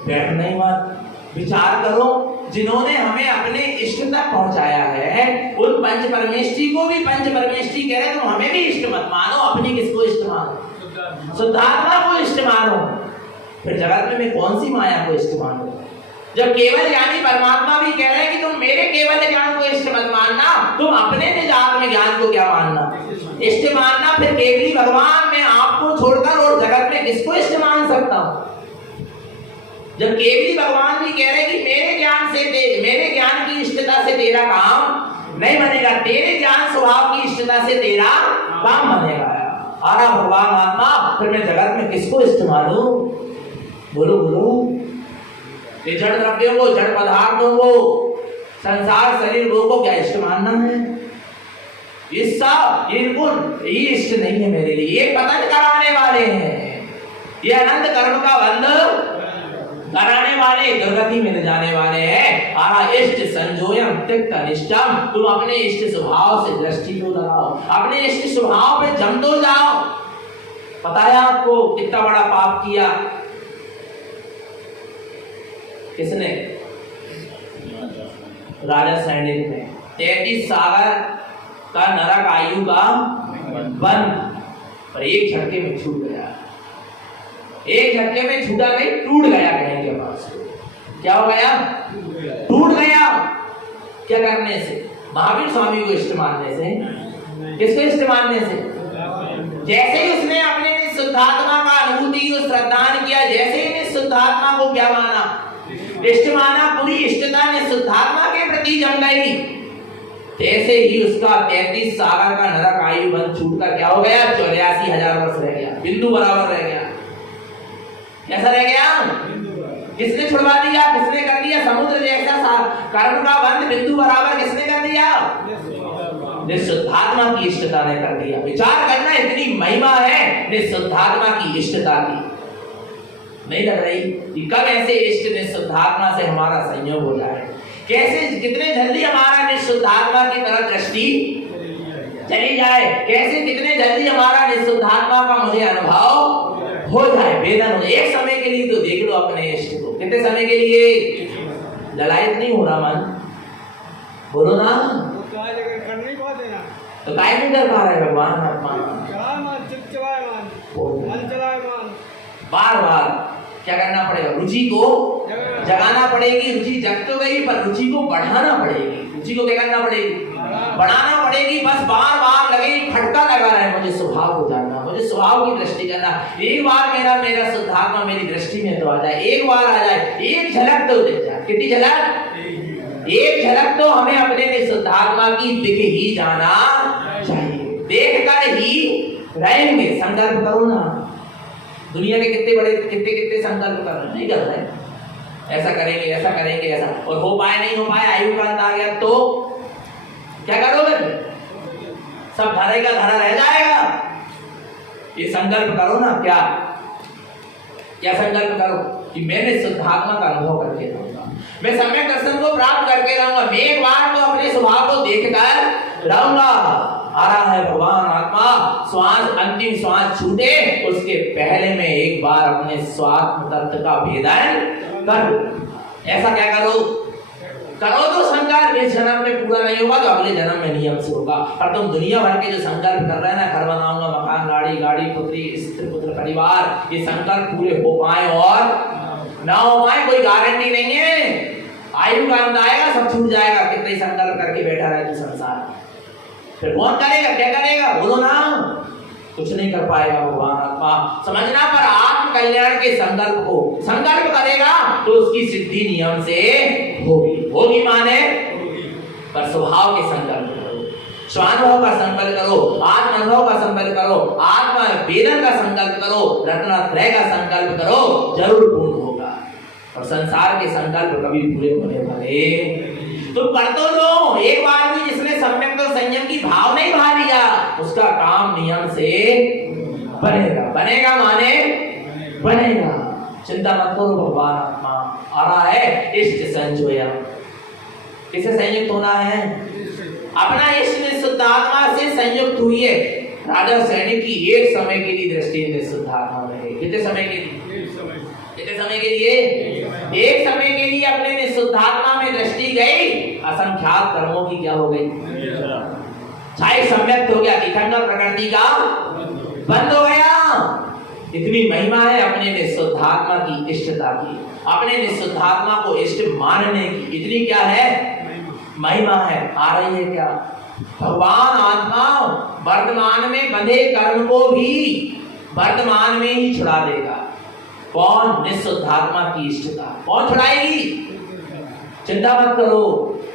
बैठना ही मत। विचार करो, जिन्होंने हमें अपने इष्ट तक पहुंचाया है, उन पंच परमेष्ठी को भी पंच परमेष्ठी कह रहे, तो हमें भी इष्ट मत मानो। अपनी किसको इष्ट मानो? शुद्धात्मा को इष्ट मानो। फिर जगत में मैं कौन सी माया को इष्ट मानो? जब केवल ज्ञानी परमात्मा भी कह रहे हैं कि तुम मेरे केवल ज्ञान को इष्ट मत मानना, तुम अपने निजात ज्ञान को क्या मानना? इष्ट मानना। फिर केवली भगवान में आपको छोड़कर और जगत में किसको इष्ट मान सकता हूं? जब केवली भगवान भी कह रहे हैं कि मेरे ज्ञान की इष्टता से तेरा काम नहीं बनेगा, तेरे ज्ञान स्वभाव की इष्टता से तेरा काम बनेगा। आरा भगवान आत्मा, फिर मैं जगत में किसको इष्ट मानूं? बोलो बोलो। ये जड़ द्रव्यों को, जड़ पदार्थों को, संसार शरीर को क्या इष्ट मानना है? ये इष्ट नहीं है मेरे लिए। ये पतन कराने वाले हैं, ये अनंत कर्म का बंध कराने वाले, दुर्गति में ले जाने वाले हैं। आरा इष्ट संजोयम तिक्त अनिष्टम। तुम अपने इष्ट स्वभाव से दृष्टि को लगाओ, अपने इष्ट स्वभाव पे जम तो जाओ। पता है आपको कितना बड़ा पाप किया? किसने? राजा सैनिक ने 33 सागर का नरक आयु का बंद, और एक झटके में छूट गया। एक झटके में छूटा नहीं, टूट गया कहेंगे पास। क्या हो गया? टूट गया। क्या करने से? महावीर स्वामी को इष्ट मानने से। किसको इष्ट मानने से? जैसे ही उसने अपने शुद्धात्मा का अनुभूति और श्रद्धान किया, जैसे ही ने शुद्धात्मा को क्या माना? इष्ट माना, पूरी इष्टता ने शुद्धात्मा के प्रति जम गई, तैसे ही उसका 33 सागर का नरक आयु बंद छूटकर क्या हो गया? 84,000 वर्ष रह गया, बिंदु बराबर रह गया। कैसा रह गया? किसने छुड़वा दिया? किसने कर दिया? समुद्र जैसा कर्म का बंद बिंदु बराबर किसने कर दिया? निशुद्धात्मा की इष्टता ने कर दिया। विचार करना, इतनी महिमा है निशुद्धात्मा की इष्टता की। नहीं लग रही कि कब ऐसे इष्ट निशुद्धात्मा से हमारा संयोग हो जाए, कैसे कितने जल्दी हमारा निशुद्धात्मा की तरफ दृष्टि चली जाए, कैसे कितने जल्दी हमारा निशुद्धात्मा का मुझे अनुभव हो जाए, वेदन हो। एक समय के लिए तो देख लो अपने इष्ट को, कितने समय के लिए? ललायत नहीं हो रहा मन, बोलो ना, तो काय नहीं कर पा रहे भगवान आत्मा? बार बार क्या करना पड़ेगा? रुचि को जगाना पड़ेगी। रुचि जग तो गई, पर रुचि को बढ़ाना पड़ेगी। रुचि को क्या करना पड़ेगी? बढ़ाना पड़ेगी। बस बार बार लगे, खटका लगा रहा है, मुझे स्वभाव को जानना, मुझे स्वभाव की दृष्टि करना। एक बार मेरा शुद्धात्मा मेरी दृष्टि में तो आ जाए, एक बार आ जाए, एक झलक तो दे जाए। कितनी झलक? एक झलक तो हमें अपने शुद्धात्मा की दिख ही जाना चाहिए। देख कर ही रहेंगे। संकल्प करो ना, दुनिया के कितने संकल्प कर रहे, नहीं कर रहे, ऐसा करेंगे ऐसा करेंगे ऐसा, और हो पाए नहीं हो पाए, आयु का अंत आ गया तो क्या करोगे? सब धरे का धरा रह जाएगा। ये संकल्प करो ना। क्या संकल्प करो कि मैंने शुद्धात्मा का अनुभव करके रहूंगा, मैं सम्यक दर्शन को प्राप्त करके रहूंगा, मैं एक बार तो अपने स्वभाव को देखकर रहूंगा। आ रहा है भगवान आत्मा, श्वास अंतिम श्वास छूटे उसके पहले मैं एक बार अपने स्वात्म तत्व का भेदन कर। ऐसा क्या करो तो संकल्प इस जन्म में पूरा नहीं होगा तो अगले जन्म में नियम से होगा। पर तुम दुनिया भर के जो संकल्प कर रहे हैं ना, घर बनाऊंगा, मकान, गाड़ी, पुत्री, स्त्री, पुत्र, परिवार, ये संकल्प पूरे हो पाए और ना हो पाए कोई गारंटी नहीं है। आयु का अंत आएगा, सब छूट जाएगा। कितने संकल्प करके बैठा रहे तू संसार, फिर कौन करेगा? क्या करेगा? बोलो ना। कुछ नहीं कर पाएगा भगवान आत्मा। समझना, पर आत्म कल्याण के संकल्प करेगा तो उसकी सिद्धि नियम से होगी माने, पर स्वभाव के संकल्प करो, स्वानुभव का संकल्प करो, आत्म अनुभव का संकल्प करो, आत्मा वेदन का संकल्प करो, रत्नात्रय का संकल्प करो, जरूर पूर्ण होगा। और संसार के संकल्प कभी पूरे होने वाले तो कर तो लो। एक बार भी जिसने सम्यक तो संयम की भाव नहीं भा लिया, उसका काम नियम से बनेगा माने बनेगा। चिंता मत करो, भगवान आत्मा आ रहा है। इष्ट संजोया, किसे संयुक्त होना है? अपना इष्ट शुद्धात्मा से संयुक्त हुई है। राजा सैनिक की एक समय के लिए दृष्टि शुद्धात्मा में, कितने समय के लिए? कितने समय के लिए? एक समय के लिए अपने शुद्धात्मा में दृष्टि गई, असंख्यात कर्मों की क्या हो गई? चाहे सम्यक हो गया, दिखंड और प्रकृति का बंद हो गया। इतनी महिमा है अपने निशुद्धात्मा की इष्टता की, अपने निशुद्धात्मा को इष्ट मानने की। इतनी क्या है महिमा है। आ रही है क्या? भगवान आत्मा वर्तमान में बंधे कर्म को भी वर्तमान में ही छुड़ा देगा। कौन? निशुद्धात्मा की इष्टता। कौन छुड़ाएगी? चिंता मत करो।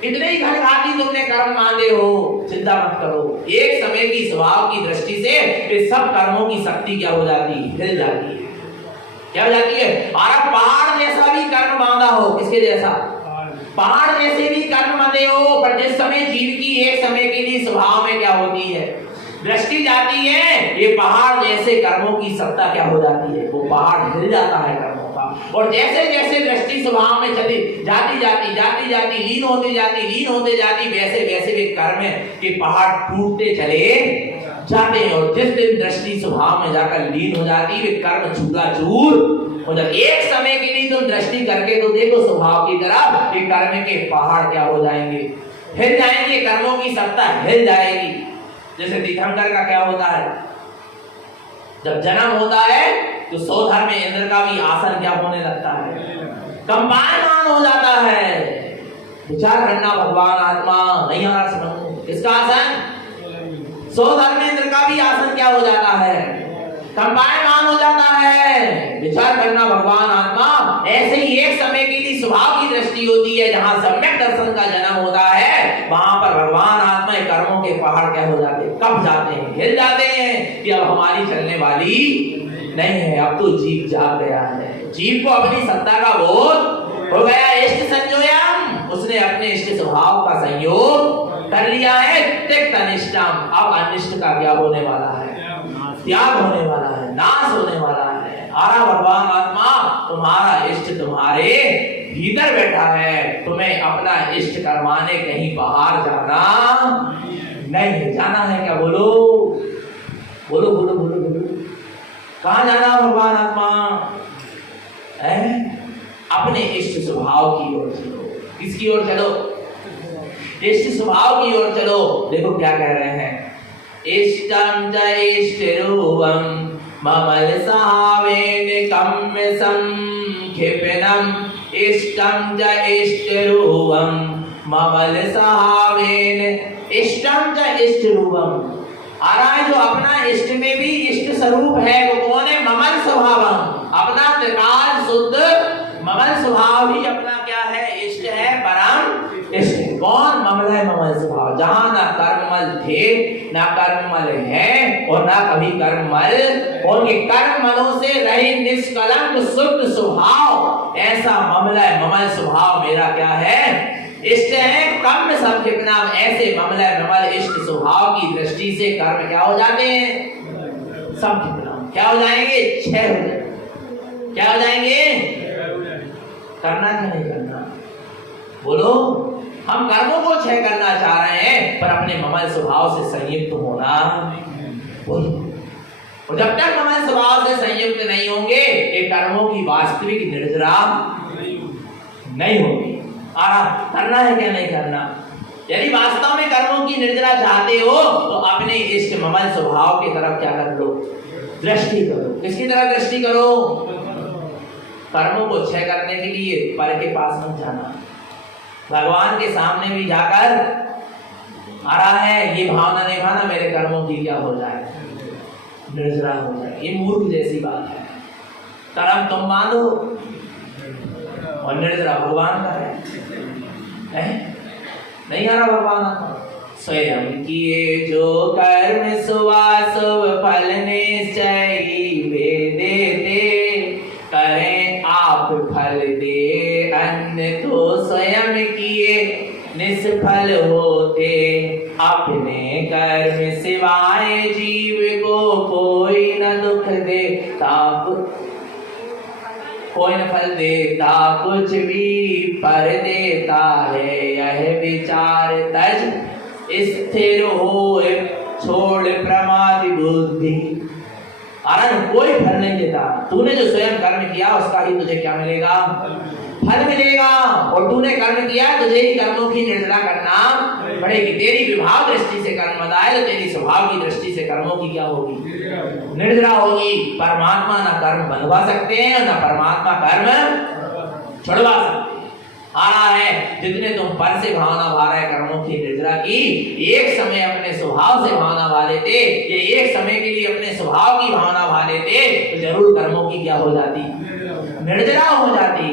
इतने ही घनघाती तुमने कर्म माने हो, चिंता मत करो। एक समय की स्वभाव की दृष्टि से ये सब कर्मों की शक्ति क्या हो जाती है? हिल जाती है। क्या हो जाती है? और पहाड़ जैसा भी कर्म बांधा हो, किसके जैसा? पहाड़ जैसे भी कर्म बांधे हो, पर जिस समय जीव की एक समय के लिए स्वभाव में क्या होती है? दृष्टि जाती है, ये पहाड़ जैसे कर्मों की सत्ता क्या हो जाती है? वो पहाड़ हिल जाता है कर्मों का। और जैसे जैसे दृष्टि स्वभाव में चली जाती लीन होती जाती, वैसे वैसे वे कर्म के पहाड़ टूटते चले जाते हैं। और जिस दिन दृष्टि स्वभाव में जाकर लीन हो जाती, वे कर्म चूर हो जाते। एक समय के लिए तुम दृष्टि करके तो देखो स्वभाव की तरफ, ये कर्म के पहाड़ क्या हो जाएंगे? हिल जाएंगे, कर्मों की सत्ता हिल जाएगी। जैसे तीर्थंकर का क्या होता है, जब जन्म होता है तो सौधर में इंद्र का भी आसन क्या होने लगता है, कंपायमान हो जाता है। विचार करना भगवान आत्मा नहीं आ रहा समझ, किसका आसन, सौधर में इंद्र का भी आसन क्या हो जाता है, कंपायमान हो जाता है। विचार करना भगवान आत्मा, ऐसे ही एक समय के लिए स्वभाव की दृष्टि होती है, जहां सम्यक दर्शन का जन्म होता है वहां पर भगवान आत्मा कर्मों के पहाड़ क्या हो जाते हैं, कब जाते हैं, हिल जाते हैं कि अब हमारी चलने वाली नहीं है, अब तो जीव जाग गया है, जीव को अपनी सत्ता का बोध हो गया, इष्ट संयोयम, उसने अपने इष्ट स्वभाव का संयोग कर लिया है। त्यक्त अनिष्टम, अब अनिष्ट का क्या होने वाला है, त्याग होने वाला है, नाश होने वाला है। आरा भगवान आत्मा, तुम्हारा इष्ट तुम्हारे भीतर बैठा है, तुम्हें अपना इष्ट करवाने कहीं बाहर जाना नहीं है। जाना है क्या, बोलो बोलो बोलो बोलो बोलो, कहाँ जाना भगवान आत्मा है, अपने इष्ट स्वभाव की ओर चलो। किसकी ओर चलो, इष्ट स्वभाव की ओर चलो। देखो क्या कह रहे हैं, इष्टं च इष्टरूपं ममल सहावेन कम्य संक्षिपनम्, इष्टं च इष्टरूपं ममल सहावेन, इष्टं च इष्टरूपं, आ रहा है जो अपना इष्ट में भी इष्ट स्वरूप है, वो कौन है, ममल स्वभावम, अपना त्रिकाल शुद्ध ममल स्वभाव ही अपना क्या है, इष्ट है, परम इष्ट। कौन, ममल है, ममल स्वभाव, जहां ना कर्ममल थे, ना कर्ममल है और ना कभी कर्ममल होंगे, कर्ममलों से रहित निष्कलंक शुद्ध स्वभाव, ऐसा ममल है, ममल स्वभाव मेरा क्या है, इष्ट है। कर्म सब कितना, ऐसे ममल ममल इष्ट स्वभाव की दृष्टि से कर्म क्या हो जाते हैं, सब कितना क्या हो जाएंगे, छह हो जाएंगे। क्या हो जाएंगे, करना क्या नहीं करना, बोलो। हम कर्मों को छह करना चाह रहे हैं, पर अपने ममल स्वभाव से संयुक्त होना, बोलो। और जब तक ममल स्वभाव से संयुक्त नहीं होंगे, ये कर्मों की वास्तविक निर्जरा नहीं होगी। करना है क्या नहीं करना, यदि वास्तव में कर्मों की निर्जरा चाहते हो तो अपने इष्ट ममल स्वभाव की तरफ क्या कर लो, दृष्टि करो। किसकी तरफ दृष्टि करो, कर्मों को क्षय करने के लिए पर के पास मत जाना, भगवान के सामने भी जाकर आ रहा है, ये भावना नहीं भाना मेरे कर्मों की क्या हो जाए, निर्जरा हो जाए, ये मूर्ख जैसी बात है। कर्म तुम बांधो और निर्जरा भगवान का है? नहीं आ रहा भगवान आत्मा, स्वयं किए जो कर्म सुवासुव फल निश्चयी वे देते, करें आप फल दे अन्य तो स्वयं किए निष्फल होते, अपने कर्म सिवाय जीव को कोई न दुख देता, कोई न फल देता कुछ भी, पर देता है यह विचार तज, स्थिर हो छोड़ प्रमाद बुद्धि। आनंद कोई फल नहीं देता, तूने जो स्वयं कर्म किया उसका ही तुझे क्या मिलेगा, फल मिलेगा। और तूने कर्म किया, तुझे ही कर्मों की निर्जरा करना पड़ेगी। तेरी विभाव दृष्टि से कर्म बनाए तो तेरी स्वभाव की दृष्टि से कर्मों की क्या होगी, निर्जरा होगी। परमात्मा ना कर्म बंधवा सकते हैं, ना परमात्मा कर्म छुड़वा सकते हैं। आना है जितने तुम पर से भावना भा रहे कर्मों की निर्जरा की, एक समय अपने स्वभाव से भावना भा लेते, ये एक समय के लिए अपने स्वभाव की भावना भा लेते तो जरूर कर्मों की क्या हो जाती, निर्जरा हो जाती।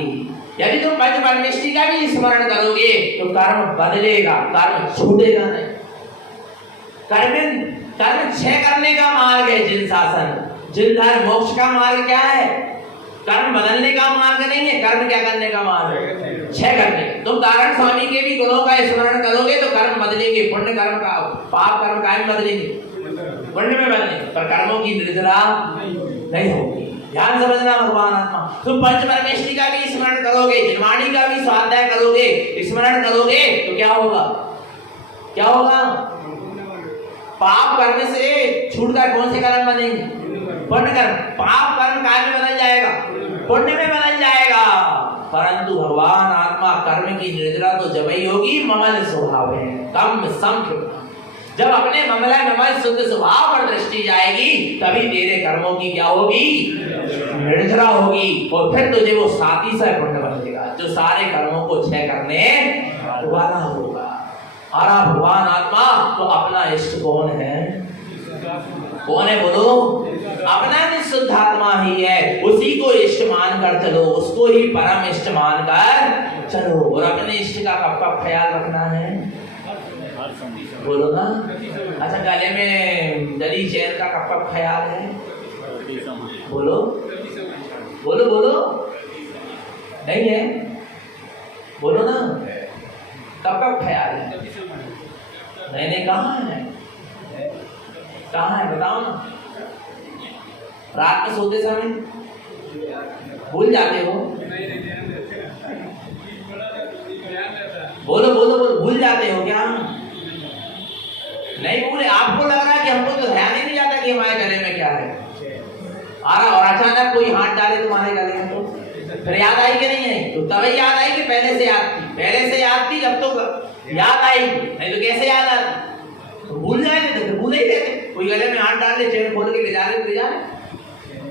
यदि तुम पंच परमेष्टि का भी स्मरण करोगे तो कर्म बदलेगा, कर्म छूटेगा नहीं। कर्म क्षय करने का मार्ग है जिन शासन, जिन धर्म, मोक्ष का मार्ग क्या है, कर्म बदलने का मार्ग नहीं है। कर्म क्या करने का मार्ग है, क्षय करने। तुम कारण स्वामी के भी गुणों का स्मरण करोगे तो कर्म बदलेंगे, पुण्य कर्म का, पाप कर्म का बदलेंगे, पुण्य में बदलेंगे, पर कर्मों की निर्जरा नहीं होगी। ध्यान समझना भगवान आत्मा। तुम पंच परमेष्टि का भी स्मरण करोगे, निर्वाणी का भी स्वाध्याय करोगे, स्मरण करोगे तो क्या होगा, क्या होगा, पाप कर्म से छूटकर कौन से कर्म बनेंगे, पुण्य कर्म। पाप कर्म काय में बदल जाएगा, पुण्य में बदल जाएगा। परंतु भगवान आत्मा कर्म की निर्जरा तो जब ही होगी, ममल स्वभाव है, कम संख्य जब अपने ममला नमल शुद्ध स्वभाव पर दृष्टि जाएगी तभी तेरे कर्मों की क्या होगी, निर्जरा होगी, और फिर तुझे वो साथी सा पुण्य बनेगा जो सारे कर्मों को क्षय करने वाला होगा। और भगवान आत्मा तो अपना इष्ट कौन है? कौन है बोलो? अपना निःशुद्ध आत्मा ही है। उसी को इष्ट मान कर चलो, उसको ही परम इष्ट मान कर चलो। और अपने इष्ट का कब कब ख्याल रखना है बोलो ना। अच्छा, गले में डली चैन का कब कब ख्याल है बोलो बोलो बोलो, नहीं है बोलो ना, कब कब ख्याल है? मैंने कहाँ है, कहाँ है बताओ ना। रात में सोते समय भूल जाते हो, बोलो बोलो बोलो, भूल जाते हो क्या? नहीं भूले, आपको लग रहा है कि हमको तो ध्यान ही नहीं जाता कि हमारे गले में क्या है। और अचानक कोई हाथ डाले तुम्हारे गले में तो फिर याद आई कि नहीं आई? तो तभी याद आई कि पहले से याद थी, पहले से याद थी जब तो याद आई, नहीं तो कैसे याद आती? तो भूल जाएंगे तो फिर भूल ही रहते। कोई गले में हाथ डाल ले, चैन खोल के ले जा रहे,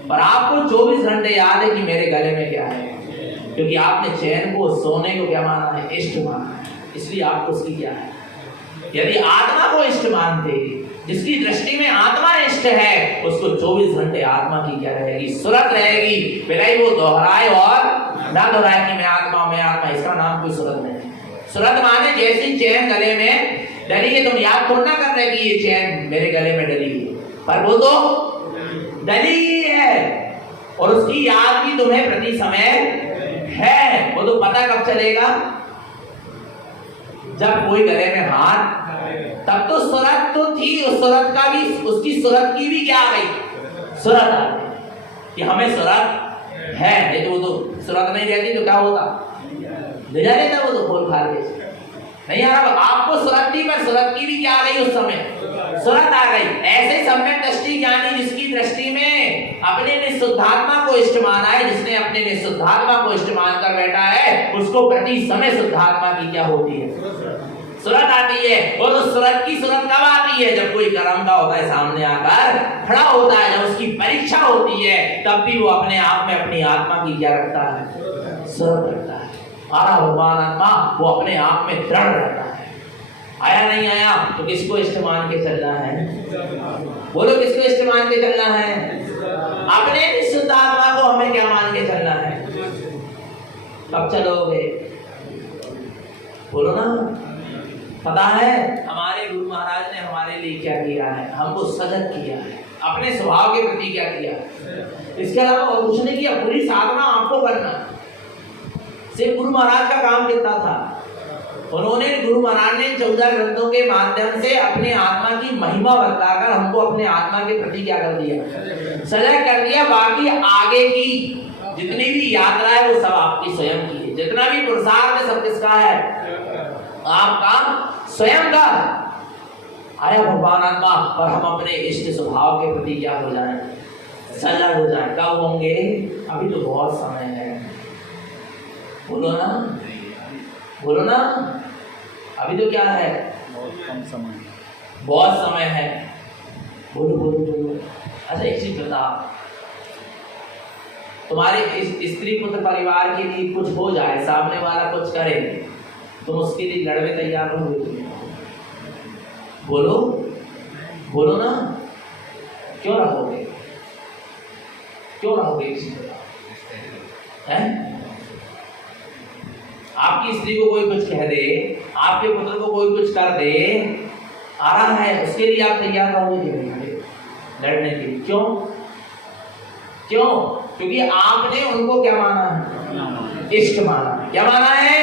पर आपको 24 घंटे याद है कि मेरे गले में क्या है, क्योंकि आपने चैन को, सोने को क्या माना है? इष्ट माना है, इसलिए आपको उसकी क्या है। यदि आत्मा को इष्ट मानते, जिसकी दृष्टि में आत्मा इष्ट है, उसको 24 घंटे आत्मा की क्या रहेगी? सुरत रहेगी। भले वो दोहराए और ना दोहराए कि मैं आत्मा, इसका नाम कोई सुरत नहीं। सुरत माने जैसी चैन गले में डली है, तुम याद थोड़ा ना कर रहे कि ये चैन मेरे गले में डली है, पर वो तो डली है और उसकी याद भी तुम्हें प्रति समय है। वो तो पता कब चलेगा? जब कोई गले में हाथ, तब तो सुरत तो थी, उस सुरत का भी, उसकी सुरत की भी क्या आ गई? सुरत आ गई कि हमें सुरत है। नहीं तो वो तो सुरत नहीं रहती तो क्या होता? ले जा लेता वो तो खोल खाल के। नहीं आ रहा आपको सुरत थी, पर सुरत की भी क्या आ गई? उस समय सुरत आ गई। ऐसे सम्यक दृष्टि ज्ञानी जिसकी दृष्टि में अपने निःशुद्धात्मा को इष्ट माना है, जिसने अपने निःशुद्धात्मा को इष्ट मानकर बैठा है, उसको प्रति समय शुद्धात्मा की क्या होती है? सुरत आती है। और उस सुरत की सुरत कब आती है? जब कोई कर्म का होता है सामने आकर खड़ा होता है, जब उसकी परीक्षा होती है, तब भी वो अपने आप में अपनी आत्मा की क्या रखता है? सुरत रखता है। आरा भगवान आत्मा वो अपने आप में दृढ़ रहता है। आया नहीं आया तो किसको इष्ट मान के चलना है? बोलो किसको इष्ट मान के चलना है? अपने निःशुद्ध आत्मा को हमें क्या मान के चलना है? कब चलोगे बोलो ना। पता है हमारे गुरु महाराज ने हमारे लिए क्या किया है? हमको सजग किया है, अपने स्वभाव के प्रति क्या किया है। इसके अलावा और कुछ नहीं किया। पूरी साधना आपको करना। सिर्फ गुरु महाराज का काम कितना था? उन्होंने, गुरु महाराज ने 14 ग्रंथों के माध्यम से अपने आत्मा की महिमा बतलाकर हमको अपने आत्मा के प्रति क्या कर दिया? सजग कर दिया। बाकी आगे की जितनी भी यात्रा है वो सब आपकी स्वयं की है। जितना भी पुरुषार्थ है सब किसका है? आपका स्वयं का। आया भगवान आत्मा। और हम अपने इष्ट स्वभाव के प्रति क्या हो जाए? सजग हो जाए। कब होंगे? अभी तो बहुत समय है। बोलो ना, बोलो ना। अभी तो क्या है? बहुत कम समय, बहुत समय है। बोलो बोलो बोलो। अच्छा एक चीज बताओ, तुम्हारे इस स्त्री पुत्र परिवार के लिए कुछ हो जाए, सामने वाला कुछ करे, तुम उसके लिए लड़ने तैयार रहोगे? बोलो बोलो ना। क्यों रहोगे? क्यों रहोगे? हैं? आपकी स्त्री को कोई कुछ कह दे, आपके पुत्र को कोई कुछ कर दे, आ रहा है, उसके लिए आप तैयार रहोगे लड़ने के लिए? क्यों? क्यों? क्योंकि आपने उनको क्या माना है? इष्ट माना। क्या माना है?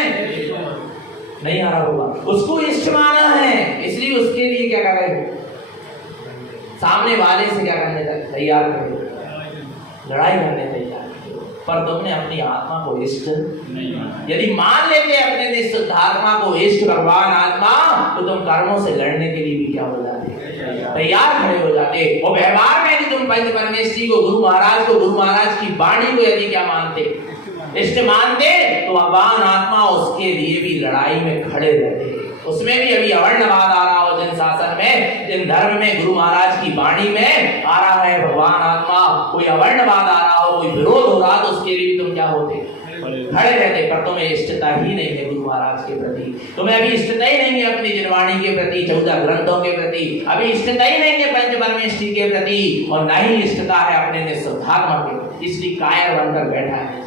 नहीं आ रहा होगा। उसको इष्ट माना है, इसलिए उसके लिए क्या कर रहे हो? सामने वाले से क्या करने तैयार कर रहे हो? लड़ाई करने तैयार। पर तुमने अपनी आत्मा को इष्ट नहीं माना। यदि मान लेते अपने निःशुद्ध आत्मा को इष्ट भगवान आत्मा, तो तुम कर्मों से लड़ने के लिए भी क्या हो जाते? तैयार खड़े हो जाते। और व्यवहार में यदि तुम पंच परमेश्वरी को, गुरु महाराज की वाणी को यदि क्या मानते? इष्ट मानते, तो भगवान आत्मा उसके लिए भी लड़ाई में खड़े रहते। उसमें भी अभी अवर्णवाद आ रहा हो, जिन शासन में, जिन धर्म में, गुरु महाराज की वाणी में आ रहा है भगवान आत्मा, कोई अवर्णवाद आ रहा हो, कोई विरोध हो रहा, तो उसके लिए भी तुम क्या होते, खड़े रहते। पर तुम्हें इष्टता ही नहीं है गुरु महाराज के प्रति, तुम्हें अभी इष्टता ही नहीं है अपनी जिनवाणी के प्रति, 14 ग्रंथों के प्रति, अभी इष्टता ही नहीं है पंच परमेष्ठी के प्रति, और न ही इष्टता है अपने निःशुद्धात्मा के प्रति, इसलिए कायर बनकर बैठा है।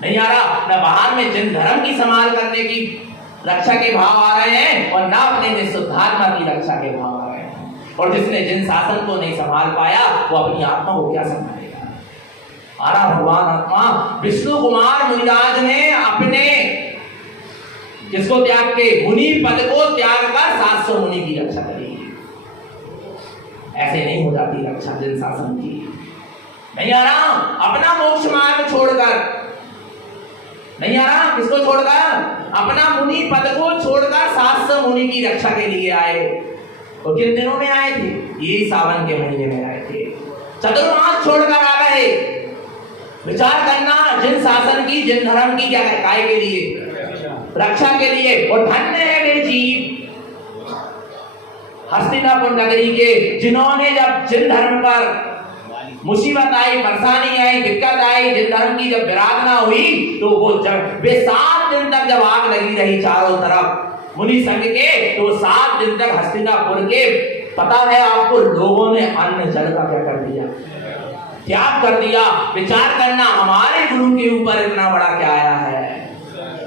नहीं आ रहा, न बाहर में जिन धर्म की संभाल करने की रक्षा के भाव आ रहे हैं, और न अपने निःशुद्धात्मा की रक्षा के भाव आ रहे हैं। और जिसने जिन शासन को नहीं संभाल पाया, वो अपनी आत्मा को क्या संभालेगा। आरा भगवान आत्मा विष्णु कुमार मुनिराज ने अपने किसको त्याग के, मुनि पद को त्याग कर 700 मुनि की रक्षा करी। ऐसे नहीं हो जाती रक्षा जिन शासन की। नहीं आ रहा, अपना मोक्ष मार्ग छोड़कर, नहीं आ रहा, किसको छोड़कर, अपना मुनि पद को छोड़कर 700 मुनि की रक्षा के लिए आए। और किन दिनों में आए थे, ये सावन के महीने में आए थे। चतुर्मास छोड़कर आ गए। विचार करना, जिन शासन की, जिन धर्म की, क्या काय के लिए, रक्षा के लिए। और धन्य है वे जीव हस्तिनापुर नगरी के, जिन्होंने जब जिन धर्म पर मुसीबत आई, परेशानी आई, दिक्कत आई, जिन धर्म की जब विराधना हुई, तो वो जब वे 7 दिन तक जब आग लगी रही चारों तरफ मुनि संघ के, तो 7 दिन तक हस्तिनापुर के, पता है आपको, लोगों ने अन्न जल का क्या कर दिया, त्याग कर दिया। विचार करना, हमारे गुरु के ऊपर इतना बड़ा क्या आया है,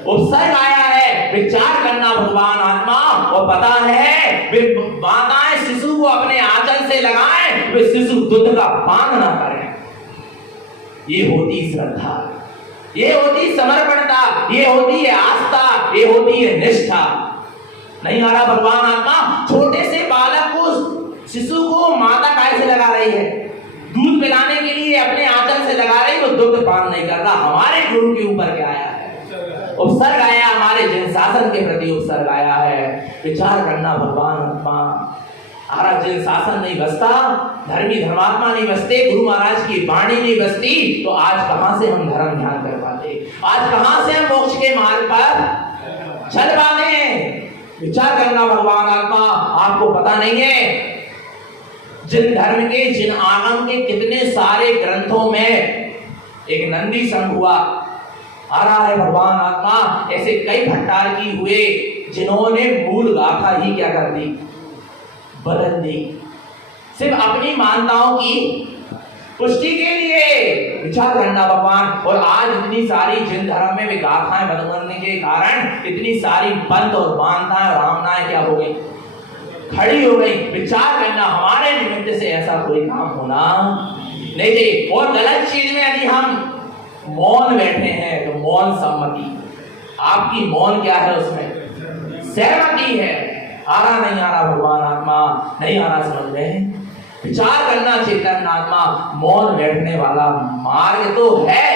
उपसर्ग आया है। विचार करना भगवान आत्मा, और पता है वे माताएं शिशु को अपने आंचल से लगाएं, वे शिशु दूध का पान ना करें। ये होती श्रद्धा, ये होती समर्पणता, ये होती है आस्था, ये होती है निष्ठा। नहीं आ रहा भगवान आत्मा, छोटे से बालक को, शिशु को माता काय से लगा रही है, दूध पिलाने के लिए अपने आंचल से लगा रही, वो दुग्ध पान नहीं कर रहा। हमारे गुरु के ऊपर क्या आया है, उपसर्ग आया, हमारे जिन शासन के प्रति उपसर्ग आया है। विचार करना भगवान आत्मा, हमारा जिन शासन नहीं बसता, धर्मी धर्मात्मा नहीं बसते, गुरु महाराज की वाणी नहीं बसती, तो आज कहां से हम धर्म ध्यान कर पाते, आज कहां से हम मोक्ष के मार्ग पर चल पाते। विचार करना भगवान आत्मा, आपको पता नहीं है जिन धर्म के, जिन आगम के कितने सारे ग्रंथों में एक नंदी संघ हुआ, आ रहा है भगवान आत्मा, ऐसे कई भट्टार की हुए, जिन्होंने मूल गाथा ही क्या कर दी, बदल दी, सिर्फ अपनी मान्यताओं की पुष्टि के लिए। विचार करना भगवान, और आज इतनी सारी जिन धर्म में भी गाथाएं बदलने के कारण इतनी सारी पंथ और मान्यताएं और रामनाएं क्या हो गई, खड़ी हो गई। विचार करना, हमारे निमित्त से ऐसा कोई काम होना नहीं चाहिए। और गलत चीज में यदि हम मौन बैठे हैं, तो मौन सम्मति, आपकी मौन क्या है, उसमें सहमति है। आ रहा नहीं आ रहा भगवान आत्मा, नहीं आ रहा समझ में। विचार करना चेतन आत्मा, मौन बैठने वाला मार्ग तो है,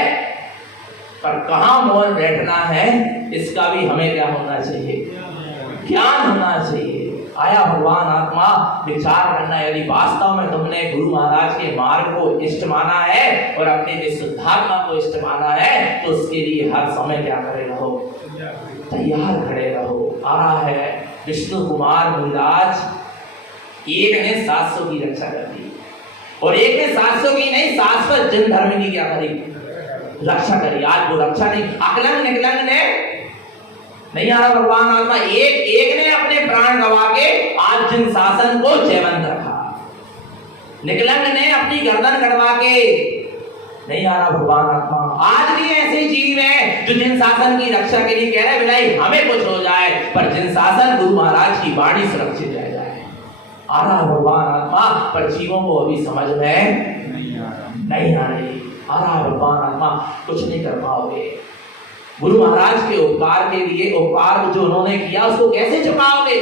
पर कहां मौन बैठना है, इसका भी हमें क्या होना चाहिए, ज्ञान होना चाहिए। आया भगवान आत्मा, विचार करना, यदि वास्तव में तुमने गुरु महाराज के मार्ग को इष्ट माना है और अपने निःशुद्धात्मा को इष्ट माना है, तो उसके लिए हर समय क्या करे रहो, तैयार खड़े रहो। आ रहा है विष्णु कुमार मुनिराज, एक ने 700 की रक्षा कर दी, और एक ने 700 की नहीं, 700 जिन धर्म की क्या करी, रक्षा करी। आज वो रक्षा नहीं, अकलंग निकलंग ने नहीं आ रहा भगवान आत्मा, एक ने अपने प्राण गवा के आज जिन शासन को जयवंत रखा, निकलंग ने अपनी गर्दन कटवा के, नहीं आ रहा भगवान आत्मा। आज भी ऐसे जीव हैं जो जिन शासन की रक्षा के लिए कह रहे बिलाई हमें कुछ हो जाए, पर जिन शासन गुरु महाराज की वाणी सुरक्षित रह जाए। आ रहा भगवान आत्मा, पर जीवों को अभी समझ में नहीं आ रही। आ रहा भगवान आत्मा, कुछ नहीं कर पाओगे। गुरु महाराज के उपकार के लिए, उपकार जो उन्होंने किया उसको कैसे चुकाओगे?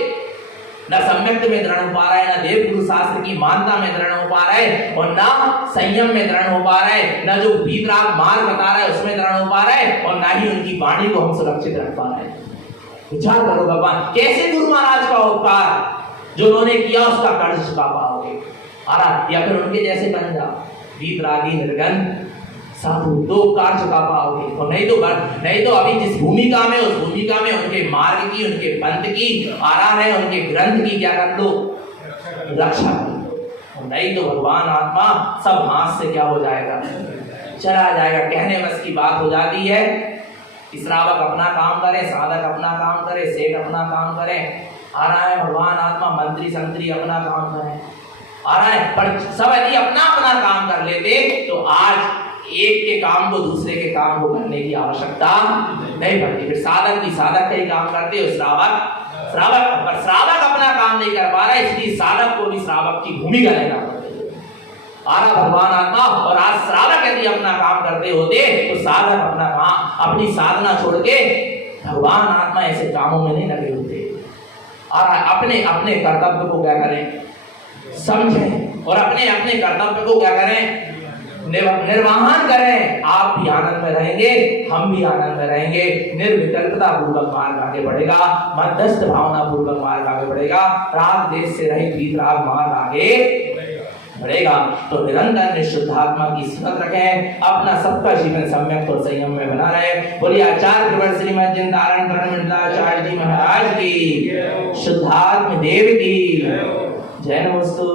न सम्यक्त में दृढ़ हो पा रहा है, न देवगुरु शास्त्र की मान्यता में दृढ़ हो पा रहा है, और न संयम में दृढ़ हो पा रहा है, न जो वीतराग मार्ग बता रहा है उसमें दृढ़ हो पा रहा है, और न ही उनकी वाणी को हम सुरक्षित रख पा रहे हैं। विचार करो भगवान, कैसे गुरु महाराज का उपकार जो उन्होंने किया उसका कर्ज चुका पाओगे? या फिर उनके जैसे बन जाओ, वीतरागी निर्गन साधु दो कार चुका पाओगे। तो नहीं तो अभी जिस भूमिका में, उस भूमिका में उनके मार्ग की, उनके पंथ की, आराम है उनके ग्रंथ की क्या कर लो, रक्षा कर लो। नहीं तो भगवान आत्मा सब हाथ से क्या हो जाएगा, चला जाएगा। कहने बस की बात हो जाती है। श्रावक अपना काम करे, साधक अपना काम करे, सेठ अपना काम करे, आ रहा है भगवान आत्मा मंत्री संतरी अपना काम करे, आ रहा है। पर सब यदि अपना अपना काम कर लेते तो आज एक के काम को दूसरे के काम को करने की आवश्यकता नहीं पड़ती। फिर साधक का ही काम करते हो, श्रावक अपना काम नहीं कर पा रहा, इसलिए साधक को भी श्रावक की भूमिका लेना पड़ती है। आरा भगवान आत्मा, और आज श्रावक यदि अपना काम करते होते तो साधक अपना काम, अपनी साधना छोड़ के भगवान आत्मा ऐसे कामों में नहीं लगे होते। अपने अपने कर्तव्य को क्या करें, समझें, और अपने अपने कर्तव्य को क्या करें, निर्वाहन करें। आप भी आनंद में रहेंगे, हम भी आनंद में रहेंगे। निर्विकल्पता पूर्वक मार्ग आगे बढ़ेगा, मध्यस्थ भावना पूर्वक मार्ग आगे बढ़ेगा, राग देश से रहित वीतराग मार्ग आगे बढ़ेगा। तो निरंतर निशुद्धात्मा की स्मृति रखें, अपना सबका जीवन सम्यक और संयम में बना रहे। बोलिए आचार्य प्रवर श्रीमद जिंदारण प्रणमंडलाचार्य जी महाराज की, शुद्धात्म देव की जय नमस्तु।